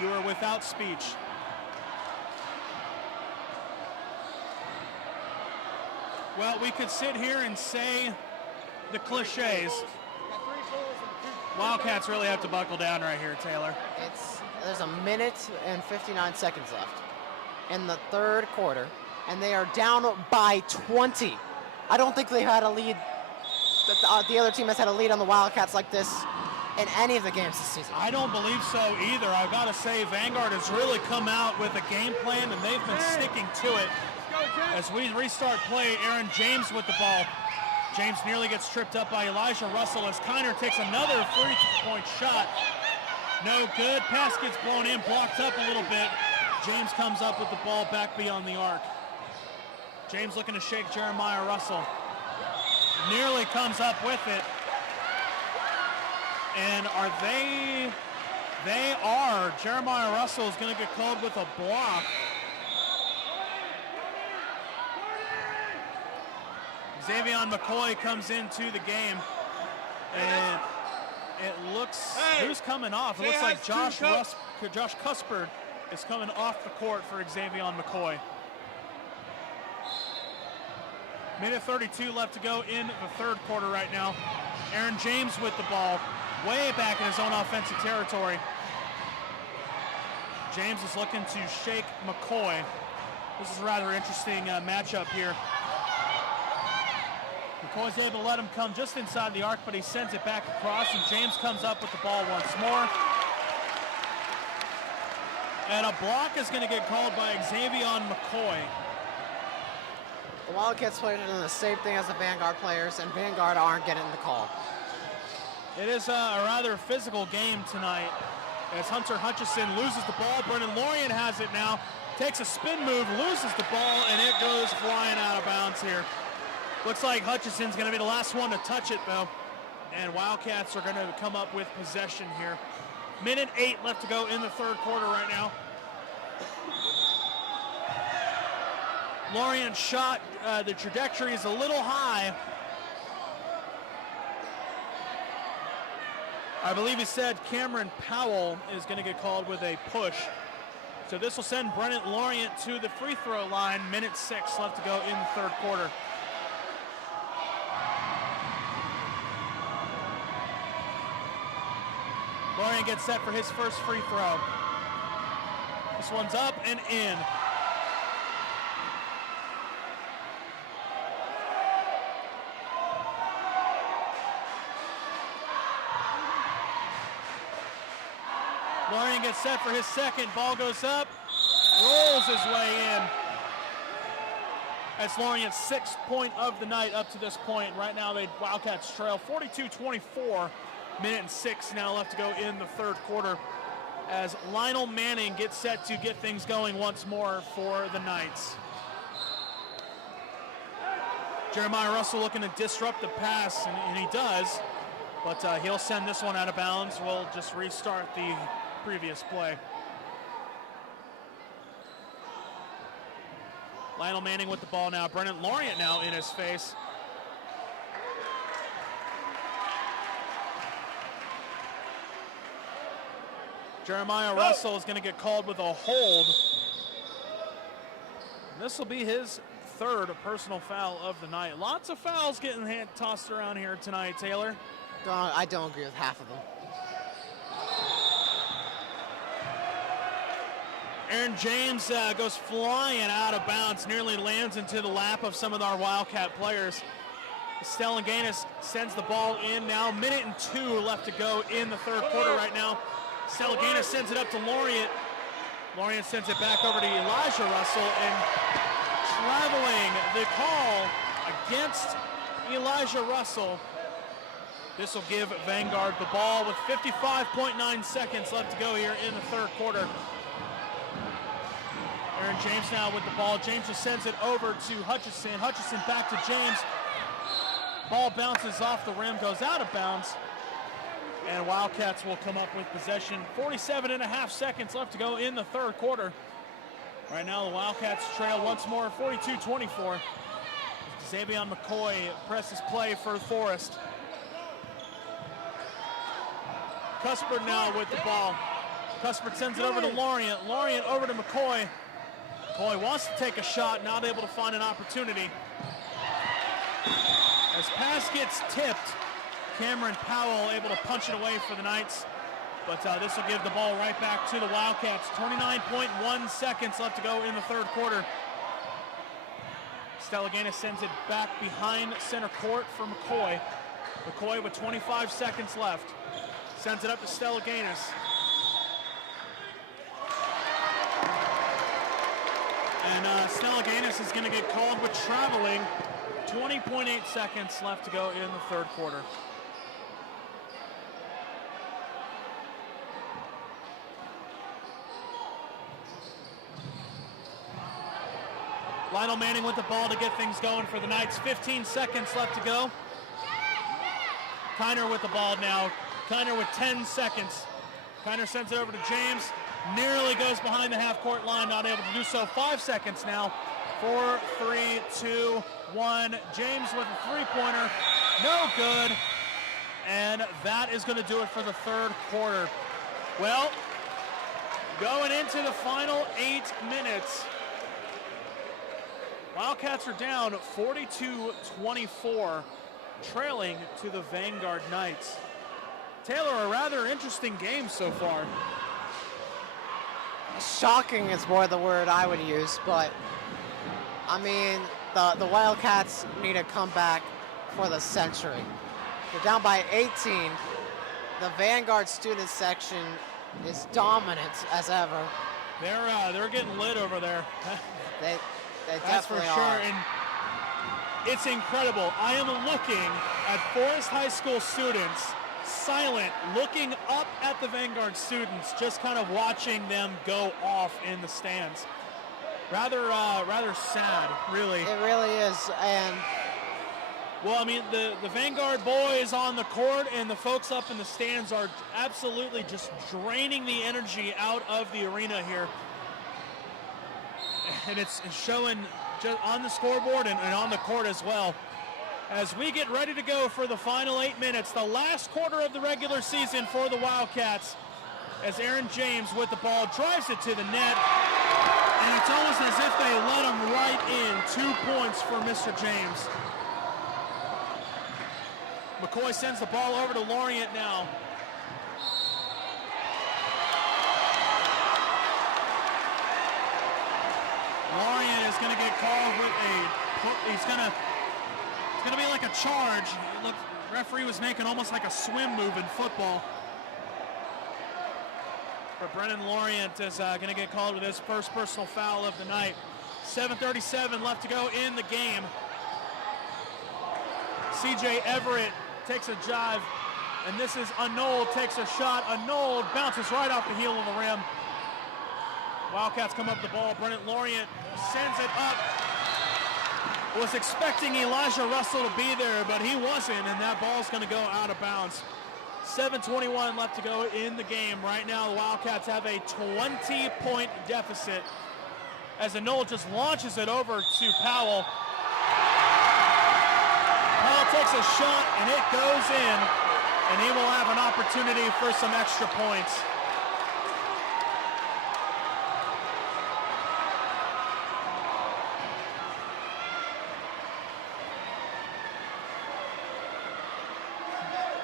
You are without speech. Well, we could sit here and say the cliches. Wildcats really have to buckle down right here, Taylor. There's a minute and 59 seconds left in the third quarter, and they are down by 20. I don't think they've had a lead, that the other team has had a lead on the Wildcats like this in any of the games this season. I don't believe so either. I've got to say, Vanguard has really come out with a game plan, and they've been sticking to it. As we restart play, Aaron James with the ball. James nearly gets tripped up by Elijah Russell as Kiner takes another three-point shot. No good. Pass gets blown in, blocked up a little bit. James comes up with the ball back beyond the arc. James looking to shake Jeremiah Russell. Nearly comes up with it. And are they are. Jeremiah Russell is going to get called with a block. Xavion McCoy comes into the game, and it looks, who's coming off? It looks like Josh Cuspert is coming off the court for Xavier McCoy. Minute 32 left to go in the third quarter right now. Aaron James with the ball, way back in his own offensive territory. James is looking to shake McCoy. This is a rather interesting matchup here. McCoy's able to let him come just inside the arc, but he sends it back across, and James comes up with the ball once more. And a block is going to get called by Xavier McCoy. The Wildcats players are doing the same thing as the Vanguard players, and Vanguard aren't getting the call. It is a rather physical game tonight as Hunter Hutchison loses the ball. Brennan Lorient has it now, takes a spin move, loses the ball, and it goes flying out of bounds here. Looks like Hutchison's going to be the last one to touch it, though, and Wildcats are going to come up with possession here. Minute 8 left to go in the third quarter right now. Lorient's shot, the trajectory is a little high. I believe he said Cameron Powell is going to get called with a push. So this will send Brennan Lorient to the free throw line. Minute 6 left to go in the third quarter. Lorient gets set for his first free throw. This one's up and in. Lorient gets set for his second. Ball goes up, rolls his way in. That's Lorient's 6th point of the night up to this point. Right now, the Wildcats trail 42-24. Minute and 6 now left to go in the third quarter as Lionel Manning gets set to get things going once more for the Knights. Jeremiah Russell looking to disrupt the pass, and he does, but he'll send this one out of bounds. We'll just restart the previous play. Lionel Manning with the ball now. Brennan Lorient now in his face. Jeremiah Russell is going to get called with a hold. This will be his 3rd personal foul of the night. Lots of fouls getting tossed around here tonight, Taylor. I don't agree with half of them. Aaron James goes flying out of bounds, nearly lands into the lap of some of our Wildcat players. Stellan Gaines sends the ball in now. Minute and 2 left to go in the third quarter right now. Stellan Gaines sends it up to Lorient. Lorient sends it back over to Elijah Russell, and traveling the call against Elijah Russell. This will give Vanguard the ball with 55.9 seconds left to go here in the third quarter. Aaron James now with the ball. James just sends it over to Hutchison. Hutchison back to James. Ball bounces off the rim, goes out of bounds. And Wildcats will come up with possession. 47.5 seconds left to go in the third quarter. Right now the Wildcats trail once more, 42-24. Xavier McCoy presses play for Forest. Cuthbert now with the ball. Cuthbert sends it over to Lorient. Lorient over to McCoy. McCoy wants to take a shot, not able to find an opportunity. As pass gets tipped, Cameron Powell able to punch it away for the Knights, but this will give the ball right back to the Wildcats. 29.1 seconds left to go in the third quarter. Stellan sends it back behind center court for McCoy. McCoy with 25 seconds left. Sends it up to Stellan. And Stellan is going to get called with traveling. 20.8 seconds left to go in the third quarter. Lionel Manning with the ball to get things going for the Knights. 15 seconds left to go. Kiner with the ball now. Kiner with 10 seconds. Kiner sends it over to James. Nearly goes behind the half-court line, not able to do so. 5 seconds now. 4, 3, 2, 1. James with a three-pointer. No good. And that is going to do it for the third quarter. Well, Going into the final 8 minutes. Wildcats are down 42-24, trailing to the Vanguard Knights. Taylor, a rather interesting game so far. Shocking is more the word I would use, but I mean, the Wildcats need a comeback for the century. They're down by 18. The Vanguard student section is dominant as ever. They're getting lit over there. They That's for definitely sure. are. And it's incredible. I am looking at Forest High School students, silent, looking up at the Vanguard students, just kind of watching them go off in the stands. Rather sad, really. It really is. And well, I mean, the Vanguard boys on the court and the folks up in the stands are absolutely just draining the energy out of the arena here. And it's showing just on the scoreboard and on the court as well. As we get ready to go for the final 8 minutes, the last quarter of the regular season for the Wildcats, as Aaron James with the ball drives it to the net. And it's almost as if they let him right in. 2 points for Mr. James. McCoy sends the ball over to Lorient now. Lorient is going to get called with it's going to be like a charge. Look, referee was making almost like a swim move in football. But Brennan Lorient is going to get called with his first personal foul of the night. 7:37 left to go in the game. CJ Everett takes a jive, and this is Arnold takes a shot. Arnold bounces right off the heel of the rim. Wildcats come up the ball. Brennan Lorient sends it up. Was expecting Elijah Russell to be there, but he wasn't, and that ball's going to go out of bounds. 7:21 left to go in the game. Right now, the Wildcats have a 20-point deficit as Arnold just launches it over to Powell. Powell takes a shot, and it goes in, and he will have an opportunity for some extra points.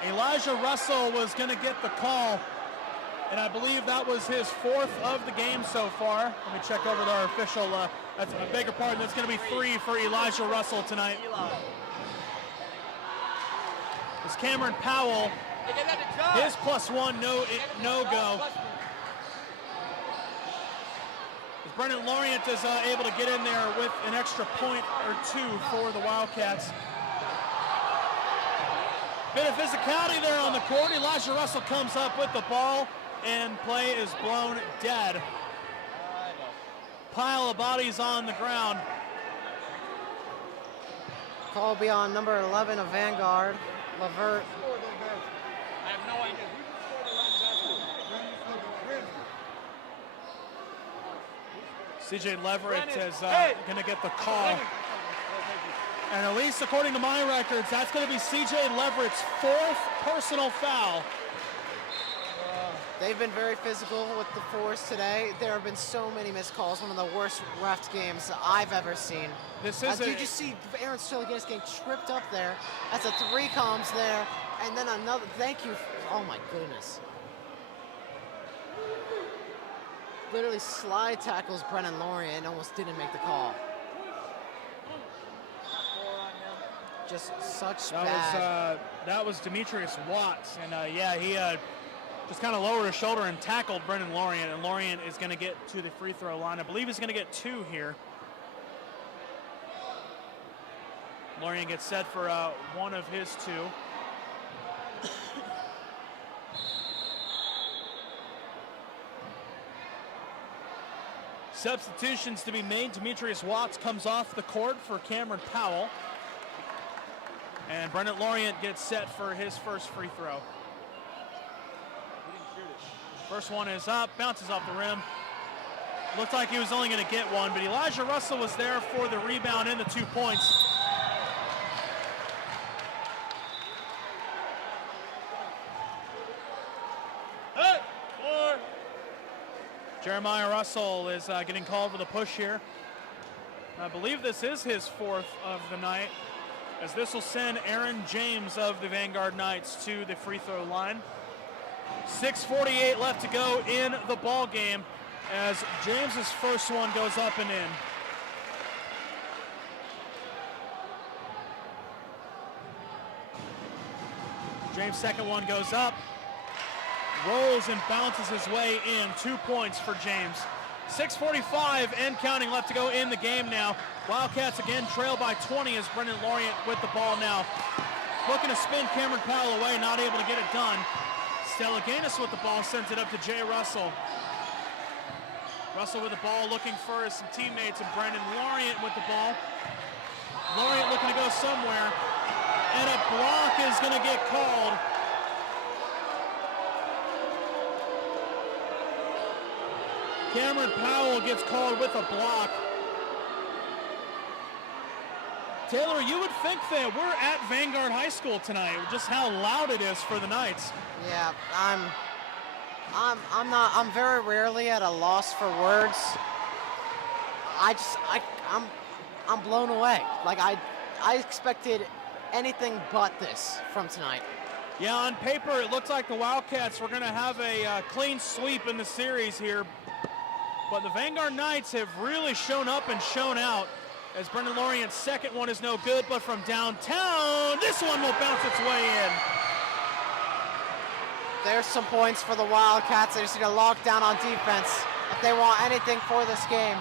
Elijah Russell was going to get the call, and I believe that was his 4th of the game so far. Let me check over to our official. That's a bigger pardon. That's going to be 3 for Elijah Russell tonight. It's Cameron Powell. His +1 no go. As Brennan Lorient is able to get in there with an extra point or 2 for the Wildcats. Bit of physicality there on the court. Elijah Russell comes up with the ball, and play is blown dead. Pile of bodies on the ground. call will be on number 11 of Vanguard, Butthurt. I have no idea. CJ Leverett is going to get the call. And at least according to my records, that's going to be CJ Leverett's 4th personal foul. They've been very physical with the Force today. There have been so many missed calls, one of the worst ref games I've ever seen. This is you just see Aaron Stilligas getting tripped up there as a 3 comes there, and then another, thank you, oh my goodness. Literally slide tackles Brennan Lorient and almost didn't make the call. Just such bad. That was Demetrius Watts, and yeah, he just kind of lowered his shoulder and tackled Brennan Lorient, and Lorient is going to get to the free throw line. I believe he's going to get 2 here. Lorient gets set for one of his 2. Substitutions to be made. Demetrius Watts comes off the court for Cameron Powell. And Brennan Lorient gets set for his first free throw. First one is up, bounces off the rim. Looked like he was only going to get one, but Elijah Russell was there for the rebound and the 2 points. Jeremiah Russell is getting called for the push here. I believe this is his 4th of the night, as this will send Aaron James of the Vanguard Knights to the free throw line. 6:48 left to go in the ball game as James's first one goes up and in. James' second one goes up, rolls and bounces his way in. 2 points for James. 6:45 and counting left to go in the game now. Wildcats again trail by 20 as Brendan Lorient with the ball now. Looking to spin Cameron Powell away, not able to get it done. Stellaganis with the ball, sends it up to Jay Russell. Russell with the ball, looking for some teammates, and Brendan Lorient with the ball. Lorient looking to go somewhere, and a block is going to get called. Cameron Powell gets called with a block. Taylor, you would think that we're at Vanguard High School tonight, just how loud it is for the Knights. Yeah, I'm very rarely at a loss for words. I'm blown away. Like I expected anything but this from tonight. Yeah, on paper it looks like the Wildcats were going to have a clean sweep in the series here, but the Vanguard Knights have really shown up and shown out. As Brendan Lorient's second one is no good, but from downtown, this one will bounce its way in. There's some points for the Wildcats. They just need to lock down on defense if they want anything for this game.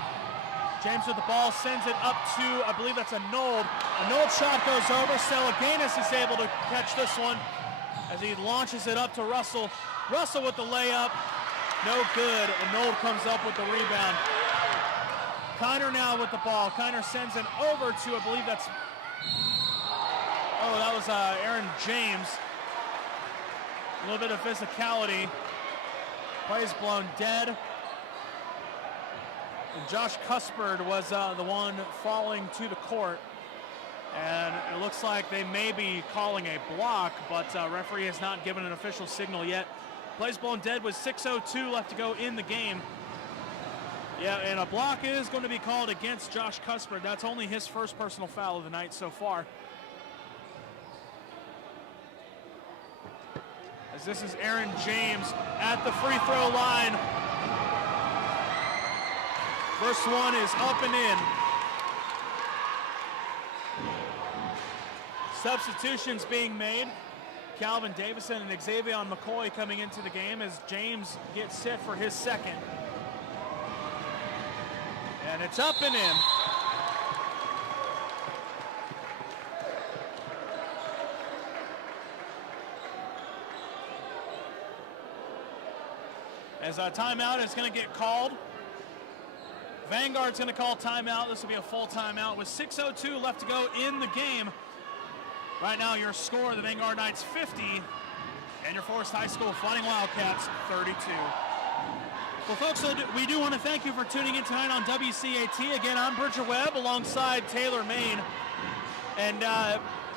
James with the ball sends it up to, I believe that's a Nold. A Nold shot goes over. Stellaganis is able to catch this one as he launches it up to Russell. Russell with the layup, no good, and Nold comes up with the rebound. Kiner now with the ball. Kiner sends it over to, I believe that's, that was Aaron James. A little bit of physicality. Plays blown dead. And Josh Cuspard was the one falling to the court. And it looks like they may be calling a block, but referee has not given an official signal yet. Plays blown dead with 6:02 left to go in the game. Yeah, and a block is going to be called against Josh Cuspard. That's only his first personal foul of the night so far. As this is Aaron James at the free throw line. First one is up and in. Substitutions being made. Calvin Davison and Xavier McCoy coming into the game as James gets set for his second. And it's up and in. As a timeout is going to get called. Vanguard's going to call timeout. This will be a full timeout with 6:02 left to go in the game. Right now your score, the Vanguard Knights 50 and your Forest High School Fighting Wildcats 32. Well, folks, we do want to thank you for tuning in tonight on WCAT. Again, I'm Bridger Webb alongside Taylor Main. And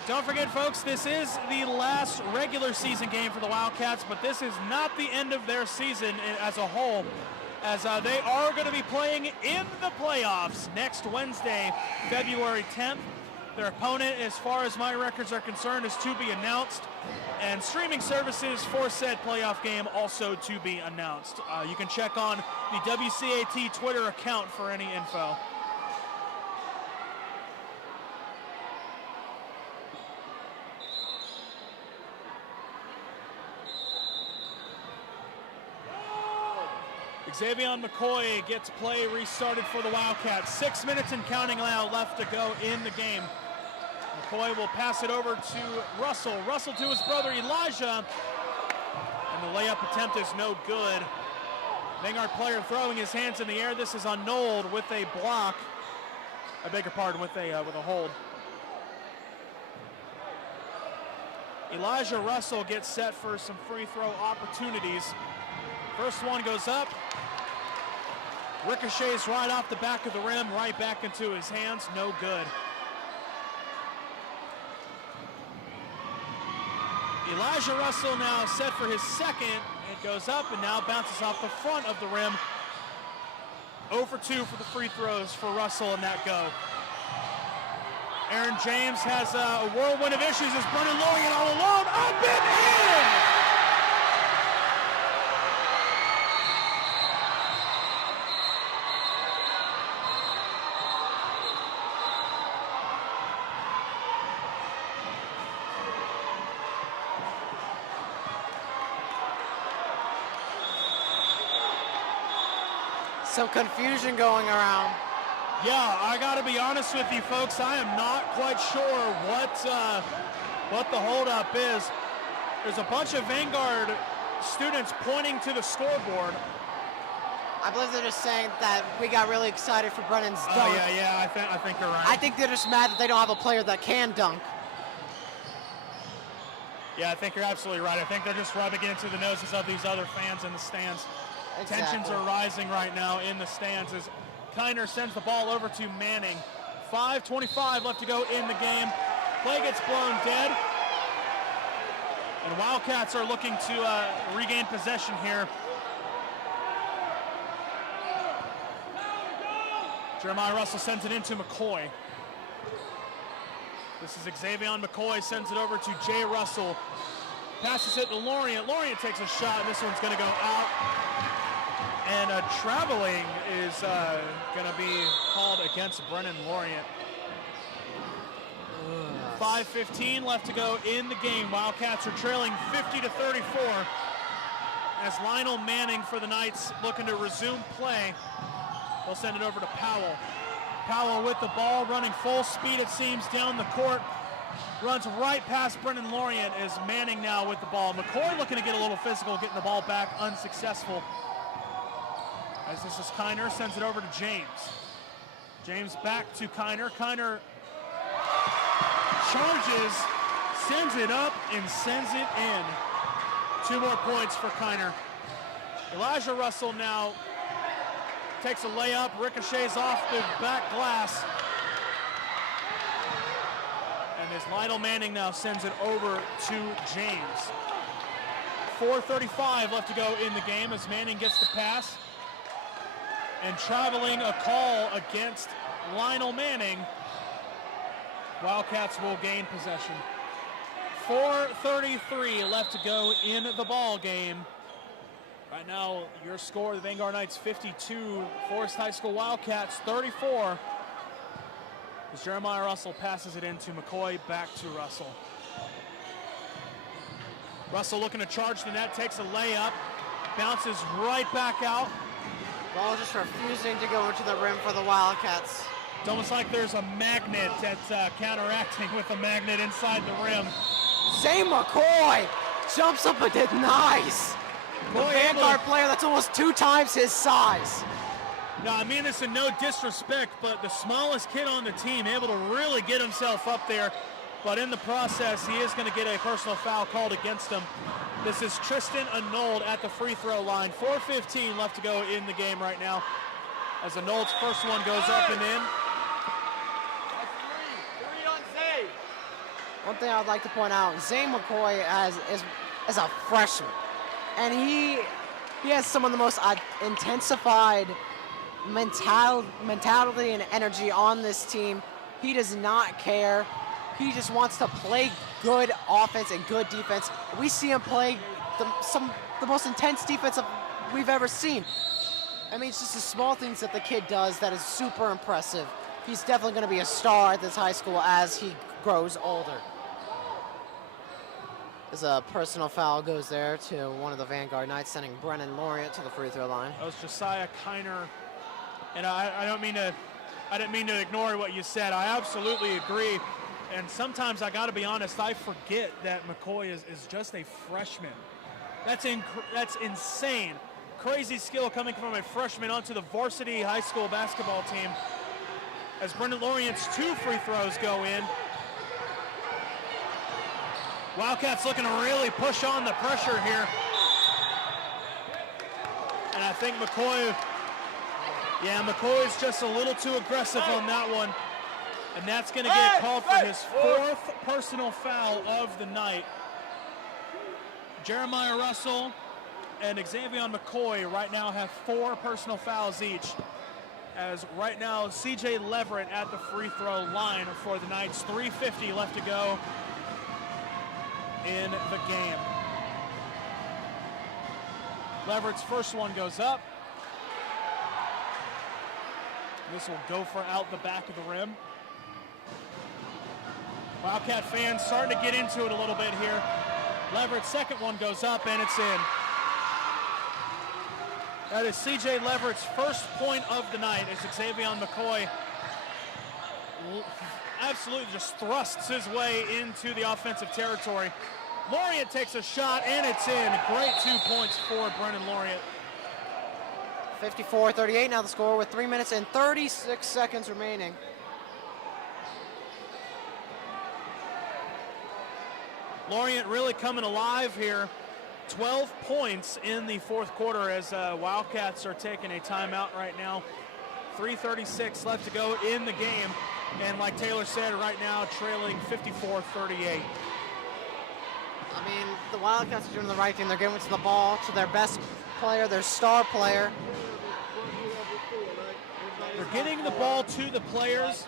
don't forget, folks, this is the last regular season game for the Wildcats, but this is not the end of their season as a whole, as they are going to be playing in the playoffs next Wednesday, February 10th. Their opponent, as far as my records are concerned, is to be announced, and streaming services for said playoff game also to be announced. You can check on the WCAT Twitter account for any info. Xavier McCoy gets play restarted for the Wildcats. 6 minutes and counting now left to go in the game. McCoy will pass it over to Russell. Russell to his brother Elijah. And the layup attempt is no good. Vanguard player throwing his hands in the air. This is on Nold with a block. I beg your pardon, with a hold. Elijah Russell gets set for some free throw opportunities. First one goes up. Ricochets right off the back of the rim, right back into his hands, no good. Elijah Russell now set for his second. It goes up and now bounces off the front of the rim. 0 for 2 for the free throws for Russell in that go. Aaron James has a whirlwind of issues as Brennan Lorient all alone. Up and in! Some confusion going around. Yeah, I got to be honest with you folks. I am not quite sure what the holdup is. There's a bunch of Vanguard students pointing to the scoreboard. I believe they're just saying that we got really excited for Brennan's dunk. Yeah, I think you're right. I think they're just mad that they don't have a player that can dunk. Yeah, I think you're absolutely right. I think they're just rubbing it into the noses of these other fans in the stands. Exactly. Tensions are rising right now in the stands as Kiner sends the ball over to Manning. 5:25 left to go in the game. Play gets blown dead. And Wildcats are looking to regain possession here. Jeremiah Russell sends it into McCoy. This is Xavier McCoy, sends it over to Jay Russell. Passes it to Lorient. Lorient takes a shot, and this one's going to go out. And traveling is going to be called against Brennan Lorient. 5:15 left to go in the game. Wildcats are trailing 50-34 as Lionel Manning for the Knights looking to resume play. They'll send it over to Powell. Powell with the ball, running full speed, it seems, down the court. Runs right past Brennan Lorient as Manning now with the ball. McCoy looking to get a little physical, getting the ball back, unsuccessful. As this is Kiner, sends it over to James. James back to Kiner. Kiner charges, sends it up, and sends it in. 2 more points for Kiner. Elijah Russell now takes a layup, ricochets off the back glass. And as Lionel Manning now sends it over to James. 4:35 left to go in the game as Manning gets the pass. And traveling a call against Lionel Manning. Wildcats will gain possession. 4:33 left to go in the ball game. Right now, your score, the Vanguard Knights 52, Forest High School Wildcats 34. As Jeremiah Russell passes it into McCoy, back to Russell. Russell looking to charge the net, takes a layup, bounces right back out. Ball just refusing to go into the rim for the Wildcats. It's almost like there's a magnet that's counteracting with a magnet inside the rim. Zay McCoy jumps up and denies. The Vanguard player that's almost 2 times his size. No, I mean this in no disrespect, but the smallest kid on the team able to really get himself up there. But in the process, he is going to get a personal foul called against him. This is Tristan Arnold at the free throw line. 4:15 left to go in the game right now. As Arnold's first one goes up and in. That's three on Zay. One thing I'd like to point out, Zay McCoy is a freshman. And he has some of the most intensified mentality and energy on this team. He does not care. He just wants to play good offense and good defense. We see him play the most intense defense we've ever seen. I mean, it's just the small things that the kid does that is super impressive. He's definitely going to be a star at this high school as he grows older. As a personal foul goes there to one of the Vanguard Knights, sending Brennan Lorient to the free throw line. That was Josiah Kiner, and I didn't mean to ignore what you said. I absolutely agree, and sometimes I got to be honest, I forget that McCoy is just a freshman. That's insane. Crazy skill coming from a freshman onto the varsity high school basketball team. As Brennan Lorient's 2 free throws go in. Wildcats looking to really push on the pressure here. And I think McCoy's just a little too aggressive on that one. And that's going to get called for his 4th personal foul of the night. Jeremiah Russell and Xavier McCoy right now have 4 personal fouls each. as right now CJ Leverett at the free throw line for the Knights. 3:50 left to go in the game. Leverett's first one goes up. This will go for out the back of the rim. Wildcat fans starting to get into it a little bit here. Leverett's second one goes up and it's in. That is CJ Leverett's first point of the night as Xavier McCoy absolutely just thrusts his way into the offensive territory. Lauriat takes a shot and it's in. Great 2 points for Brennan Lauriat. 54-38 now the score with 3 minutes and 36 seconds remaining. Lauriat really coming alive here. 12 points in the fourth quarter as Wildcats are taking a timeout right now. 3:36 left to go in the game. And like Taylor said, right now trailing 54-38. I mean, the Wildcats are doing the right thing. They're giving the ball to their best player, their star player. They're getting the ball to the players,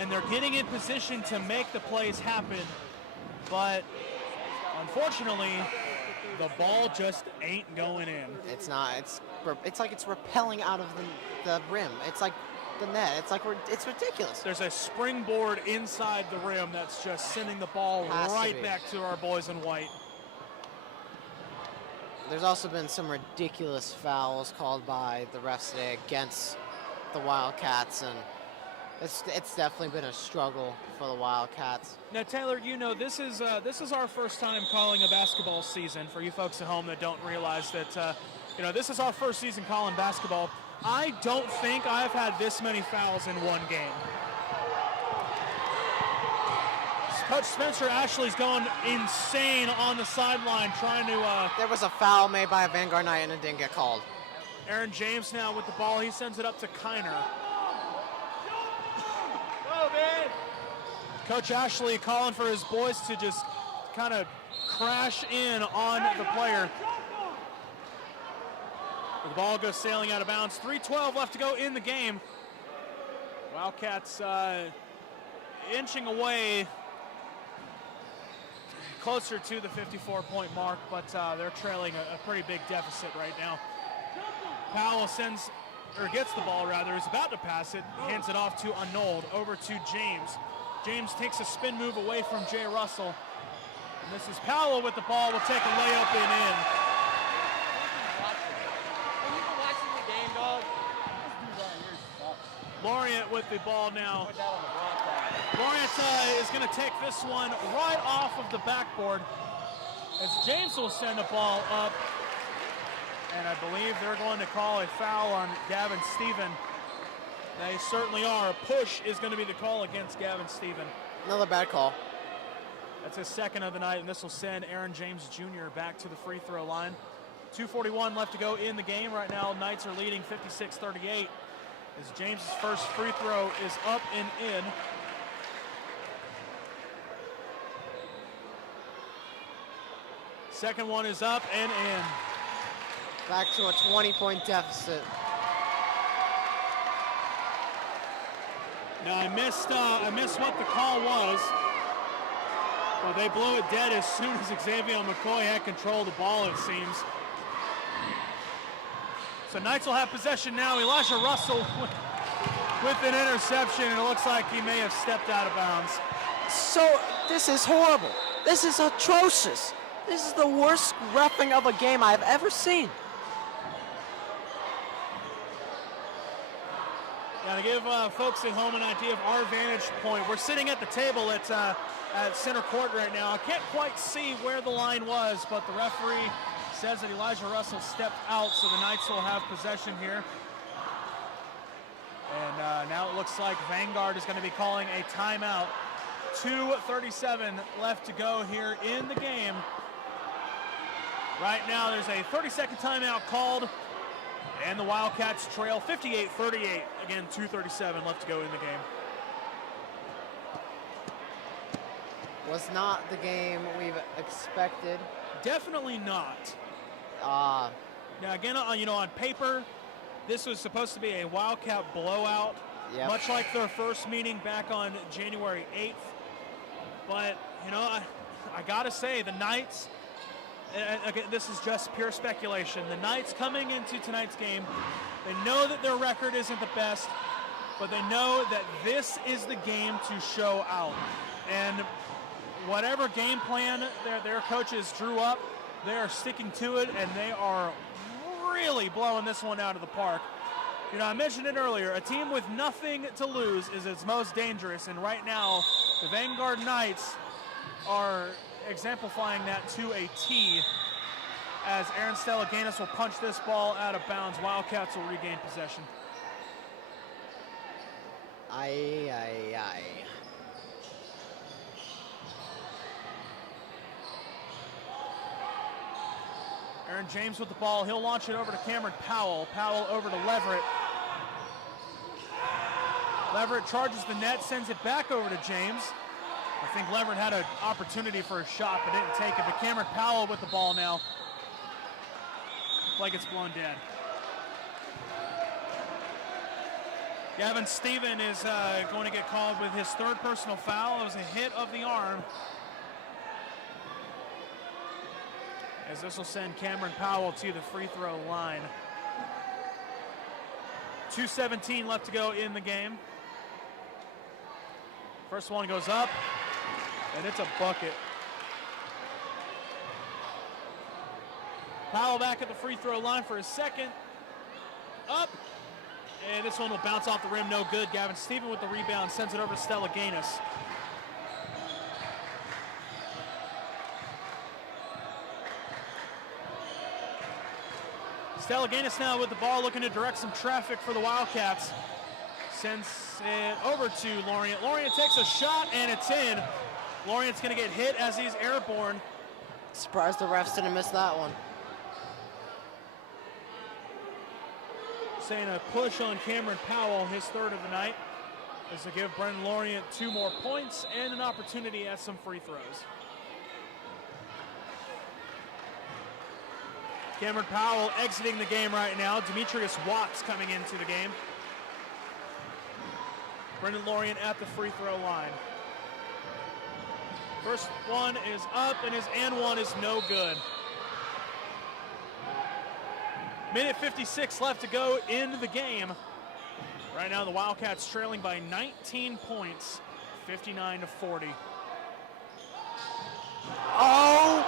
and they're getting in position to make the plays happen. But unfortunately, the ball just ain't going in. It's not. It's like it's repelling out of the rim. It's like the net. It's ridiculous. There's a springboard inside the rim that's just sending the ball right back to our boys in white. There's also been some ridiculous fouls called by the refs today against the Wildcats, and it's definitely been a struggle for the Wildcats. Now, Taylor, you know this is our first time calling a basketball season. For you folks at home that don't realize that, this is our first season calling basketball. I don't think I've had this many fouls in one game. Coach Spencer Ashley's going insane on the sideline trying to... There was a foul made by a Vanguard Knight and it didn't get called. Aaron James now with the ball. He sends it up to Kiner. Go, man. Coach Ashley calling for his boys to just kind of crash in on the player. The ball goes sailing out of bounds. 3:12 left to go in the game. Wildcats inching away closer to the 54-point mark, but they're trailing a pretty big deficit right now. Powell gets the ball rather, is about to pass it, hands it off to Arnold, over to James. James takes a spin move away from Jay Russell. And this is Powell with the ball, will take a layup and in. Lauriat with the ball now. Lauriat is going to take this one right off of the backboard as James will send the ball up. And I believe they're going to call a foul on Gavin Stephen. They certainly are. A push is going to be the call against Gavin Stephen. Another bad call. That's his second of the night, and this will send Aaron James Jr. back to the free throw line. 2:41 left to go in the game. Right now, Knights are leading 56-38. As James' first free throw is up and in. Second one is up and in. Back to a 20-point deficit. Now I missed what the call was. Well, they blew it dead as soon as Xavier McCoy had control of the ball, it seems. So Knights will have possession now. Elijah Russell with an interception, and it looks like he may have stepped out of bounds. So this is horrible. This is atrocious. This is the worst reffing of a game I've ever seen. Now to give folks at home an idea of our vantage point, we're sitting at the table at center court right now. I can't quite see where the line was, but the referee says that Elijah Russell stepped out, so the Knights will have possession here. And now it looks like Vanguard is going to be calling a timeout. 2:37 left to go here in the game. Right now there's a 30-second timeout called, and the Wildcats trail 58-38. Again, 2:37 left to go in the game. Was not the game we've expected. Definitely not. Now again, on paper, This was supposed to be a Wildcat blowout, much like their first meeting back on January 8th. But, you know, I got to say, the Knights, again, this is just pure speculation. The Knights coming into tonight's game, they know that their record isn't the best, but they know that this is the game to show out. And whatever game plan their coaches drew up, they are sticking to it, and they are really blowing this one out of the park. You know, I mentioned it earlier, a team with nothing to lose is its most dangerous, and right now, the Vanguard Knights are exemplifying that to a T, as Aaron Stellaganis will punch this ball out of bounds. Wildcats will regain possession. Aye, aye, aye. Aaron James with the ball. He'll launch it over to Cameron Powell. Powell over to Leverett. Leverett charges the net, sends it back over to James. I think Leverett had an opportunity for a shot, but didn't take it. But Cameron Powell with the ball now. Like it's blown dead. Gavin Stephen is going to get called with his third personal foul. It was a hit of the arm. As this will send Cameron Powell to the free throw line. 2:17 left to go in the game. First one goes up, and it's a bucket. Powell back at the free throw line for his second. Up, and this one will bounce off the rim, no good. Gavin Stephen with the rebound, sends it over to Stellaganis. Stellaganis now with the ball, looking to direct some traffic for the Wildcats. Sends it over to Lorient. Lorient takes a shot, and it's in. Lorient's going to get hit as he's airborne. Surprised the refs didn't miss that one. Saying a push on Cameron Powell, his third of the night, is to give Brendan Lorient 2 more points and an opportunity at some free throws. Cameron Powell exiting the game right now. Demetrius Watts coming into the game. Brendan Lorient at the free throw line. First one is up, and his and one is no good. Minute 56 left to go in the game. Right now the Wildcats trailing by 19 points, 59-40. Oh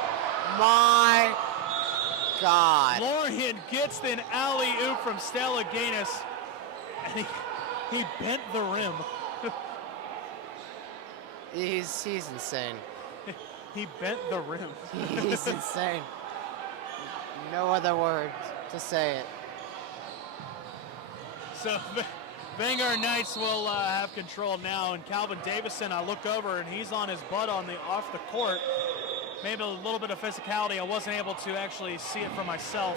my God. Lorient gets an alley-oop from Stellaganis, and he bent the rim. He's insane. He bent the rim. He's insane. No other word to say it. So Vanguard Knights will have control now, and Calvin Davison, I look over and he's on his butt off the court. Maybe a little bit of physicality. I wasn't able to actually see it for myself.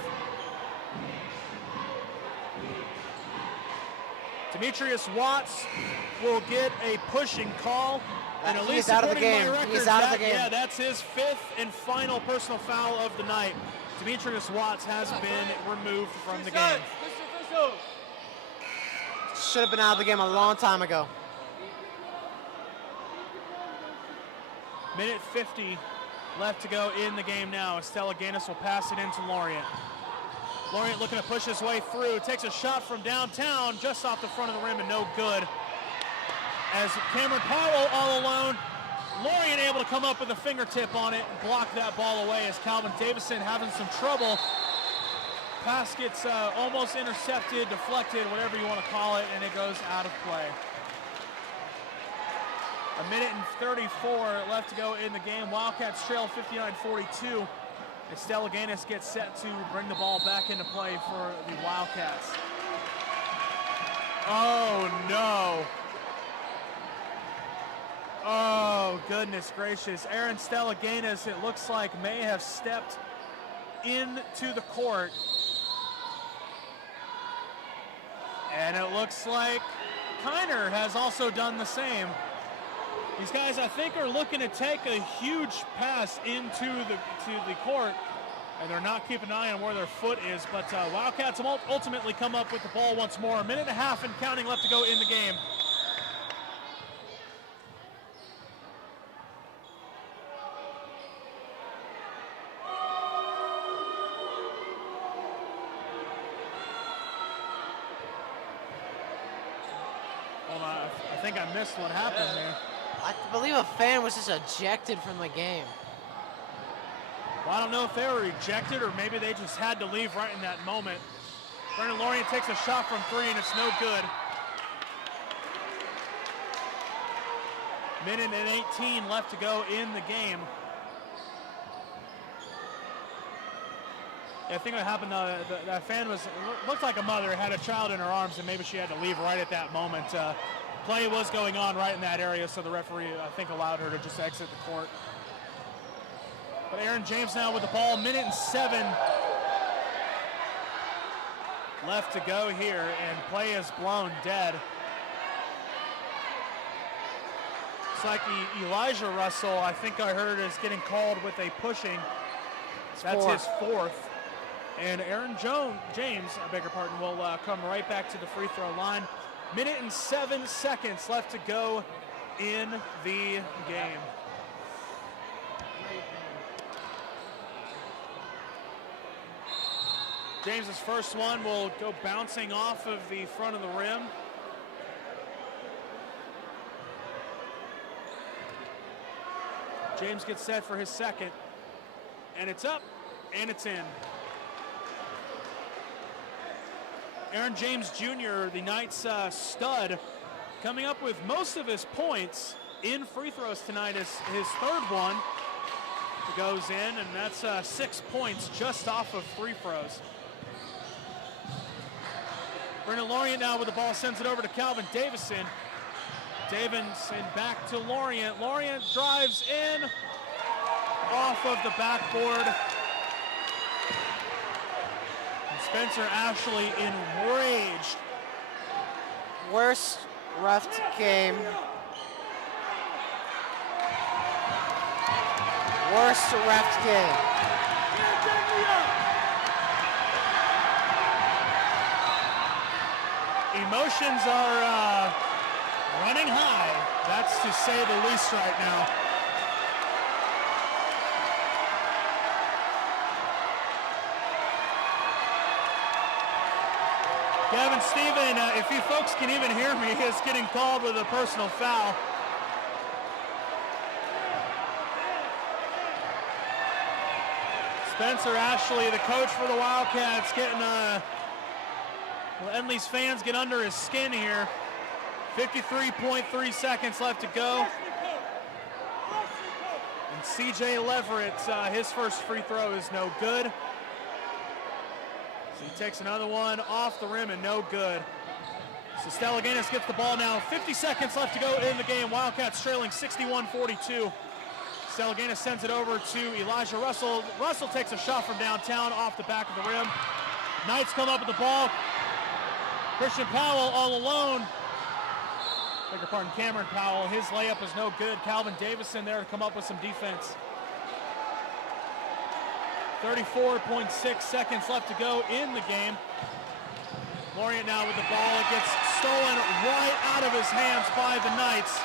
Demetrius Watts will get a pushing call. And at least out of the game. He's out of the game. Yeah, that's his 5th and final personal foul of the night. Demetrius Watts has been removed from the game. Should have been out of the game a long time ago. Minute 50 left to go in the game now. Stellaganis will pass it into Lorient. Lorient looking to push his way through. Takes a shot from downtown, just off the front of the rim, and no good. As Cameron Powell all alone, Lorient able to come up with a fingertip on it and block that ball away, as Calvin Davison having some trouble. Pass gets almost intercepted, deflected, whatever you want to call it, and it goes out of play. A minute and 34 left to go in the game. Wildcats trail 59-42. And Stellaganis gets set to bring the ball back into play for the Wildcats. Oh no. Oh, goodness gracious. Aaron Stellaganis, it looks like, may have stepped into the court. And it looks like Kiner has also done the same. These guys, I think, are looking to take a huge pass into the court, and they're not keeping an eye on where their foot is, but Wildcats ultimately come up with the ball once more. A minute and a half and counting left to go in the game. Hold on, I think I missed what happened there. I believe a fan was just ejected from the game. Well, I don't know if they were ejected or maybe they just had to leave right in that moment. Brendan Lorient takes a shot from 3 and it's no good. Minute and 18 left to go in the game. Yeah, I think what happened, that fan looked like a mother, had a child in her arms, and maybe she had to leave right at that moment. Play was going on right in that area, so the referee, I think, allowed her to just exit the court. But Aaron James now with the ball, minute and 7 left to go here, and play is blown dead. It's like Elijah Russell, I think I heard, is getting called with a pushing. That's his 4th. And Aaron James, I beg your pardon, will come right back to the free throw line. Minute and 7 seconds left to go in the game. James's first one will go bouncing off of the front of the rim. James gets set for his second, and it's up, and it's in. Aaron James Jr., the Knights stud, coming up with most of his points in free throws tonight is his 3rd one. It goes in, and that's 6 points just off of free throws. Brendan Lorient now with the ball, sends it over to Calvin Davison. Davison back to Lorient. Lorient drives in off of the backboard. And Spencer Ashley enraged. Worst ref game. Worst ref game. Emotions are running high. That's to say the least right now. Gavin Stephen, if you folks can even hear me, is getting called with a personal foul. Spencer Ashley, the coach for the Wildcats, getting Enley's fans get under his skin here. 53.3 seconds left to go. And CJ Leverett, his first free throw is no good. So he takes another one off the rim and no good. So Stellaganis gets the ball now. 50 seconds left to go in the game. Wildcats trailing 61-42. Stellaganis sends it over to Elijah Russell. Russell takes a shot from downtown off the back of the rim. Knights come up with the ball. Christian Powell all alone. Beg your pardon, Cameron Powell. His layup is no good. Calvin Davison there to come up with some defense. 34.6 seconds left to go in the game. Lorient now with the ball. It gets stolen right out of his hands by the Knights.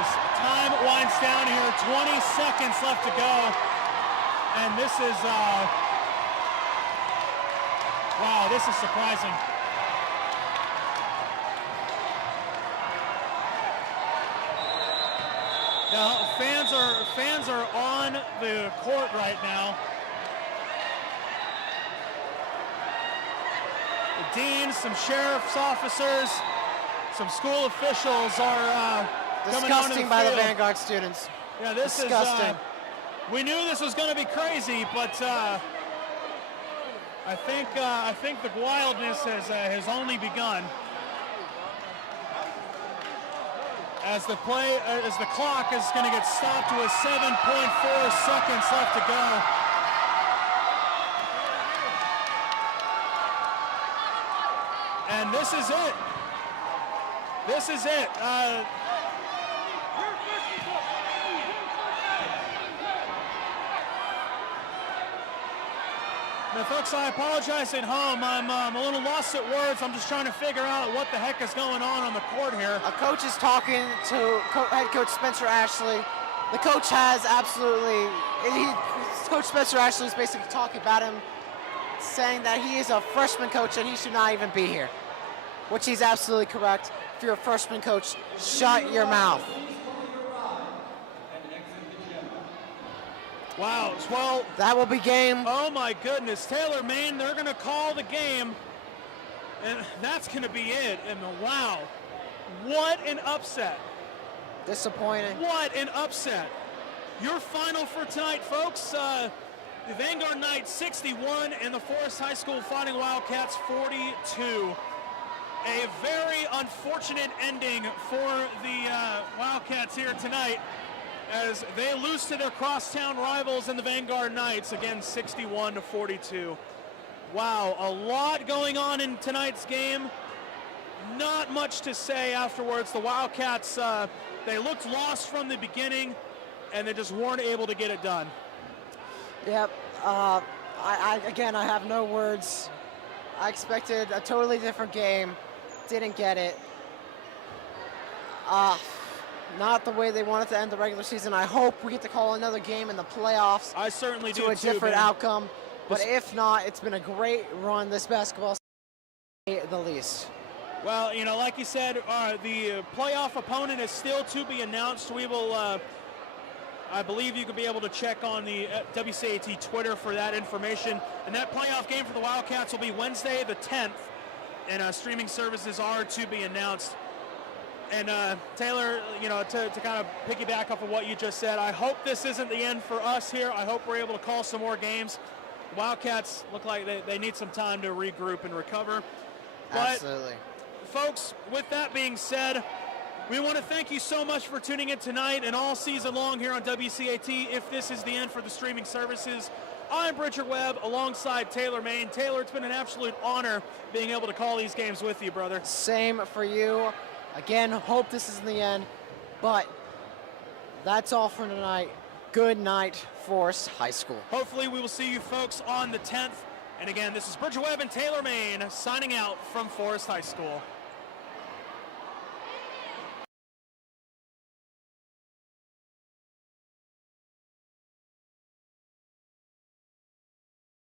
As time winds down here, 20 seconds left to go. And this is, wow, this is surprising. Now, fans are on the court right now. The deans, some sheriff's officers, some school officials are coming onto the Disgusting by the field. Vanguard students. Yeah, this Disgusting. is. We knew this was going to be crazy, but I think the wildness has only begun. As the clock is going to get stopped with 7.4 seconds left to go. And this is it. This is it. Now, folks, I apologize at home. I'm a little lost at words. I'm just trying to figure out what the heck is going on the court here. A coach is talking to head coach Spencer Ashley. The coach has Coach Spencer Ashley is basically talking about him, saying that he is a freshman coach and he should not even be here, which he's absolutely correct. If you're a freshman coach, shut your mouth. Wow, well, that will be game. Oh my goodness, Taylor, Maine, they're going to call the game, and that's going to be it. And wow, what an upset. Disappointing. What an upset. Your final for tonight, folks, the Vanguard Knights 61 and the Forest High School Fighting Wildcats 42. A very unfortunate ending for the Wildcats here tonight, as they lose to their crosstown rivals in the Vanguard Knights, again 61-42. Wow, a lot going on in tonight's game. Not much to say afterwards. The Wildcats, they looked lost from the beginning, and they just weren't able to get it done. Yep, again, I have no words. I expected a totally different game, didn't get it. Not the way they wanted to end the regular season. I hope we get to call another game in the playoffs. I certainly do to a too, different man. outcome. But if not, it's been a great run this basketball season, at the least. Well, you know, like you said, the playoff opponent is still to be announced. We will, I believe you could be able to check on the WCAT Twitter for that information. And that playoff game for the Wildcats will be Wednesday the 10th. And streaming services are to be announced. And Taylor, you know, to kind of piggyback off of what you just said, I hope this isn't the end for us here. I hope we're able to call some more games. The Wildcats look like they need some time to regroup and recover. Absolutely. But, folks, with that being said, we want to thank you so much for tuning in tonight and all season long here on WCAT. If this is the end for the streaming services, I'm Bridger Webb alongside Taylor Maine. Taylor, it's been an absolute honor being able to call these games with you, brother. Same for you. Again, hope this isn't the end, but that's all for tonight. Good night, Forest High School. Hopefully we will see you folks on the 10th. And again, this is Bridger Webb and Taylor Maine signing out from Forest High School.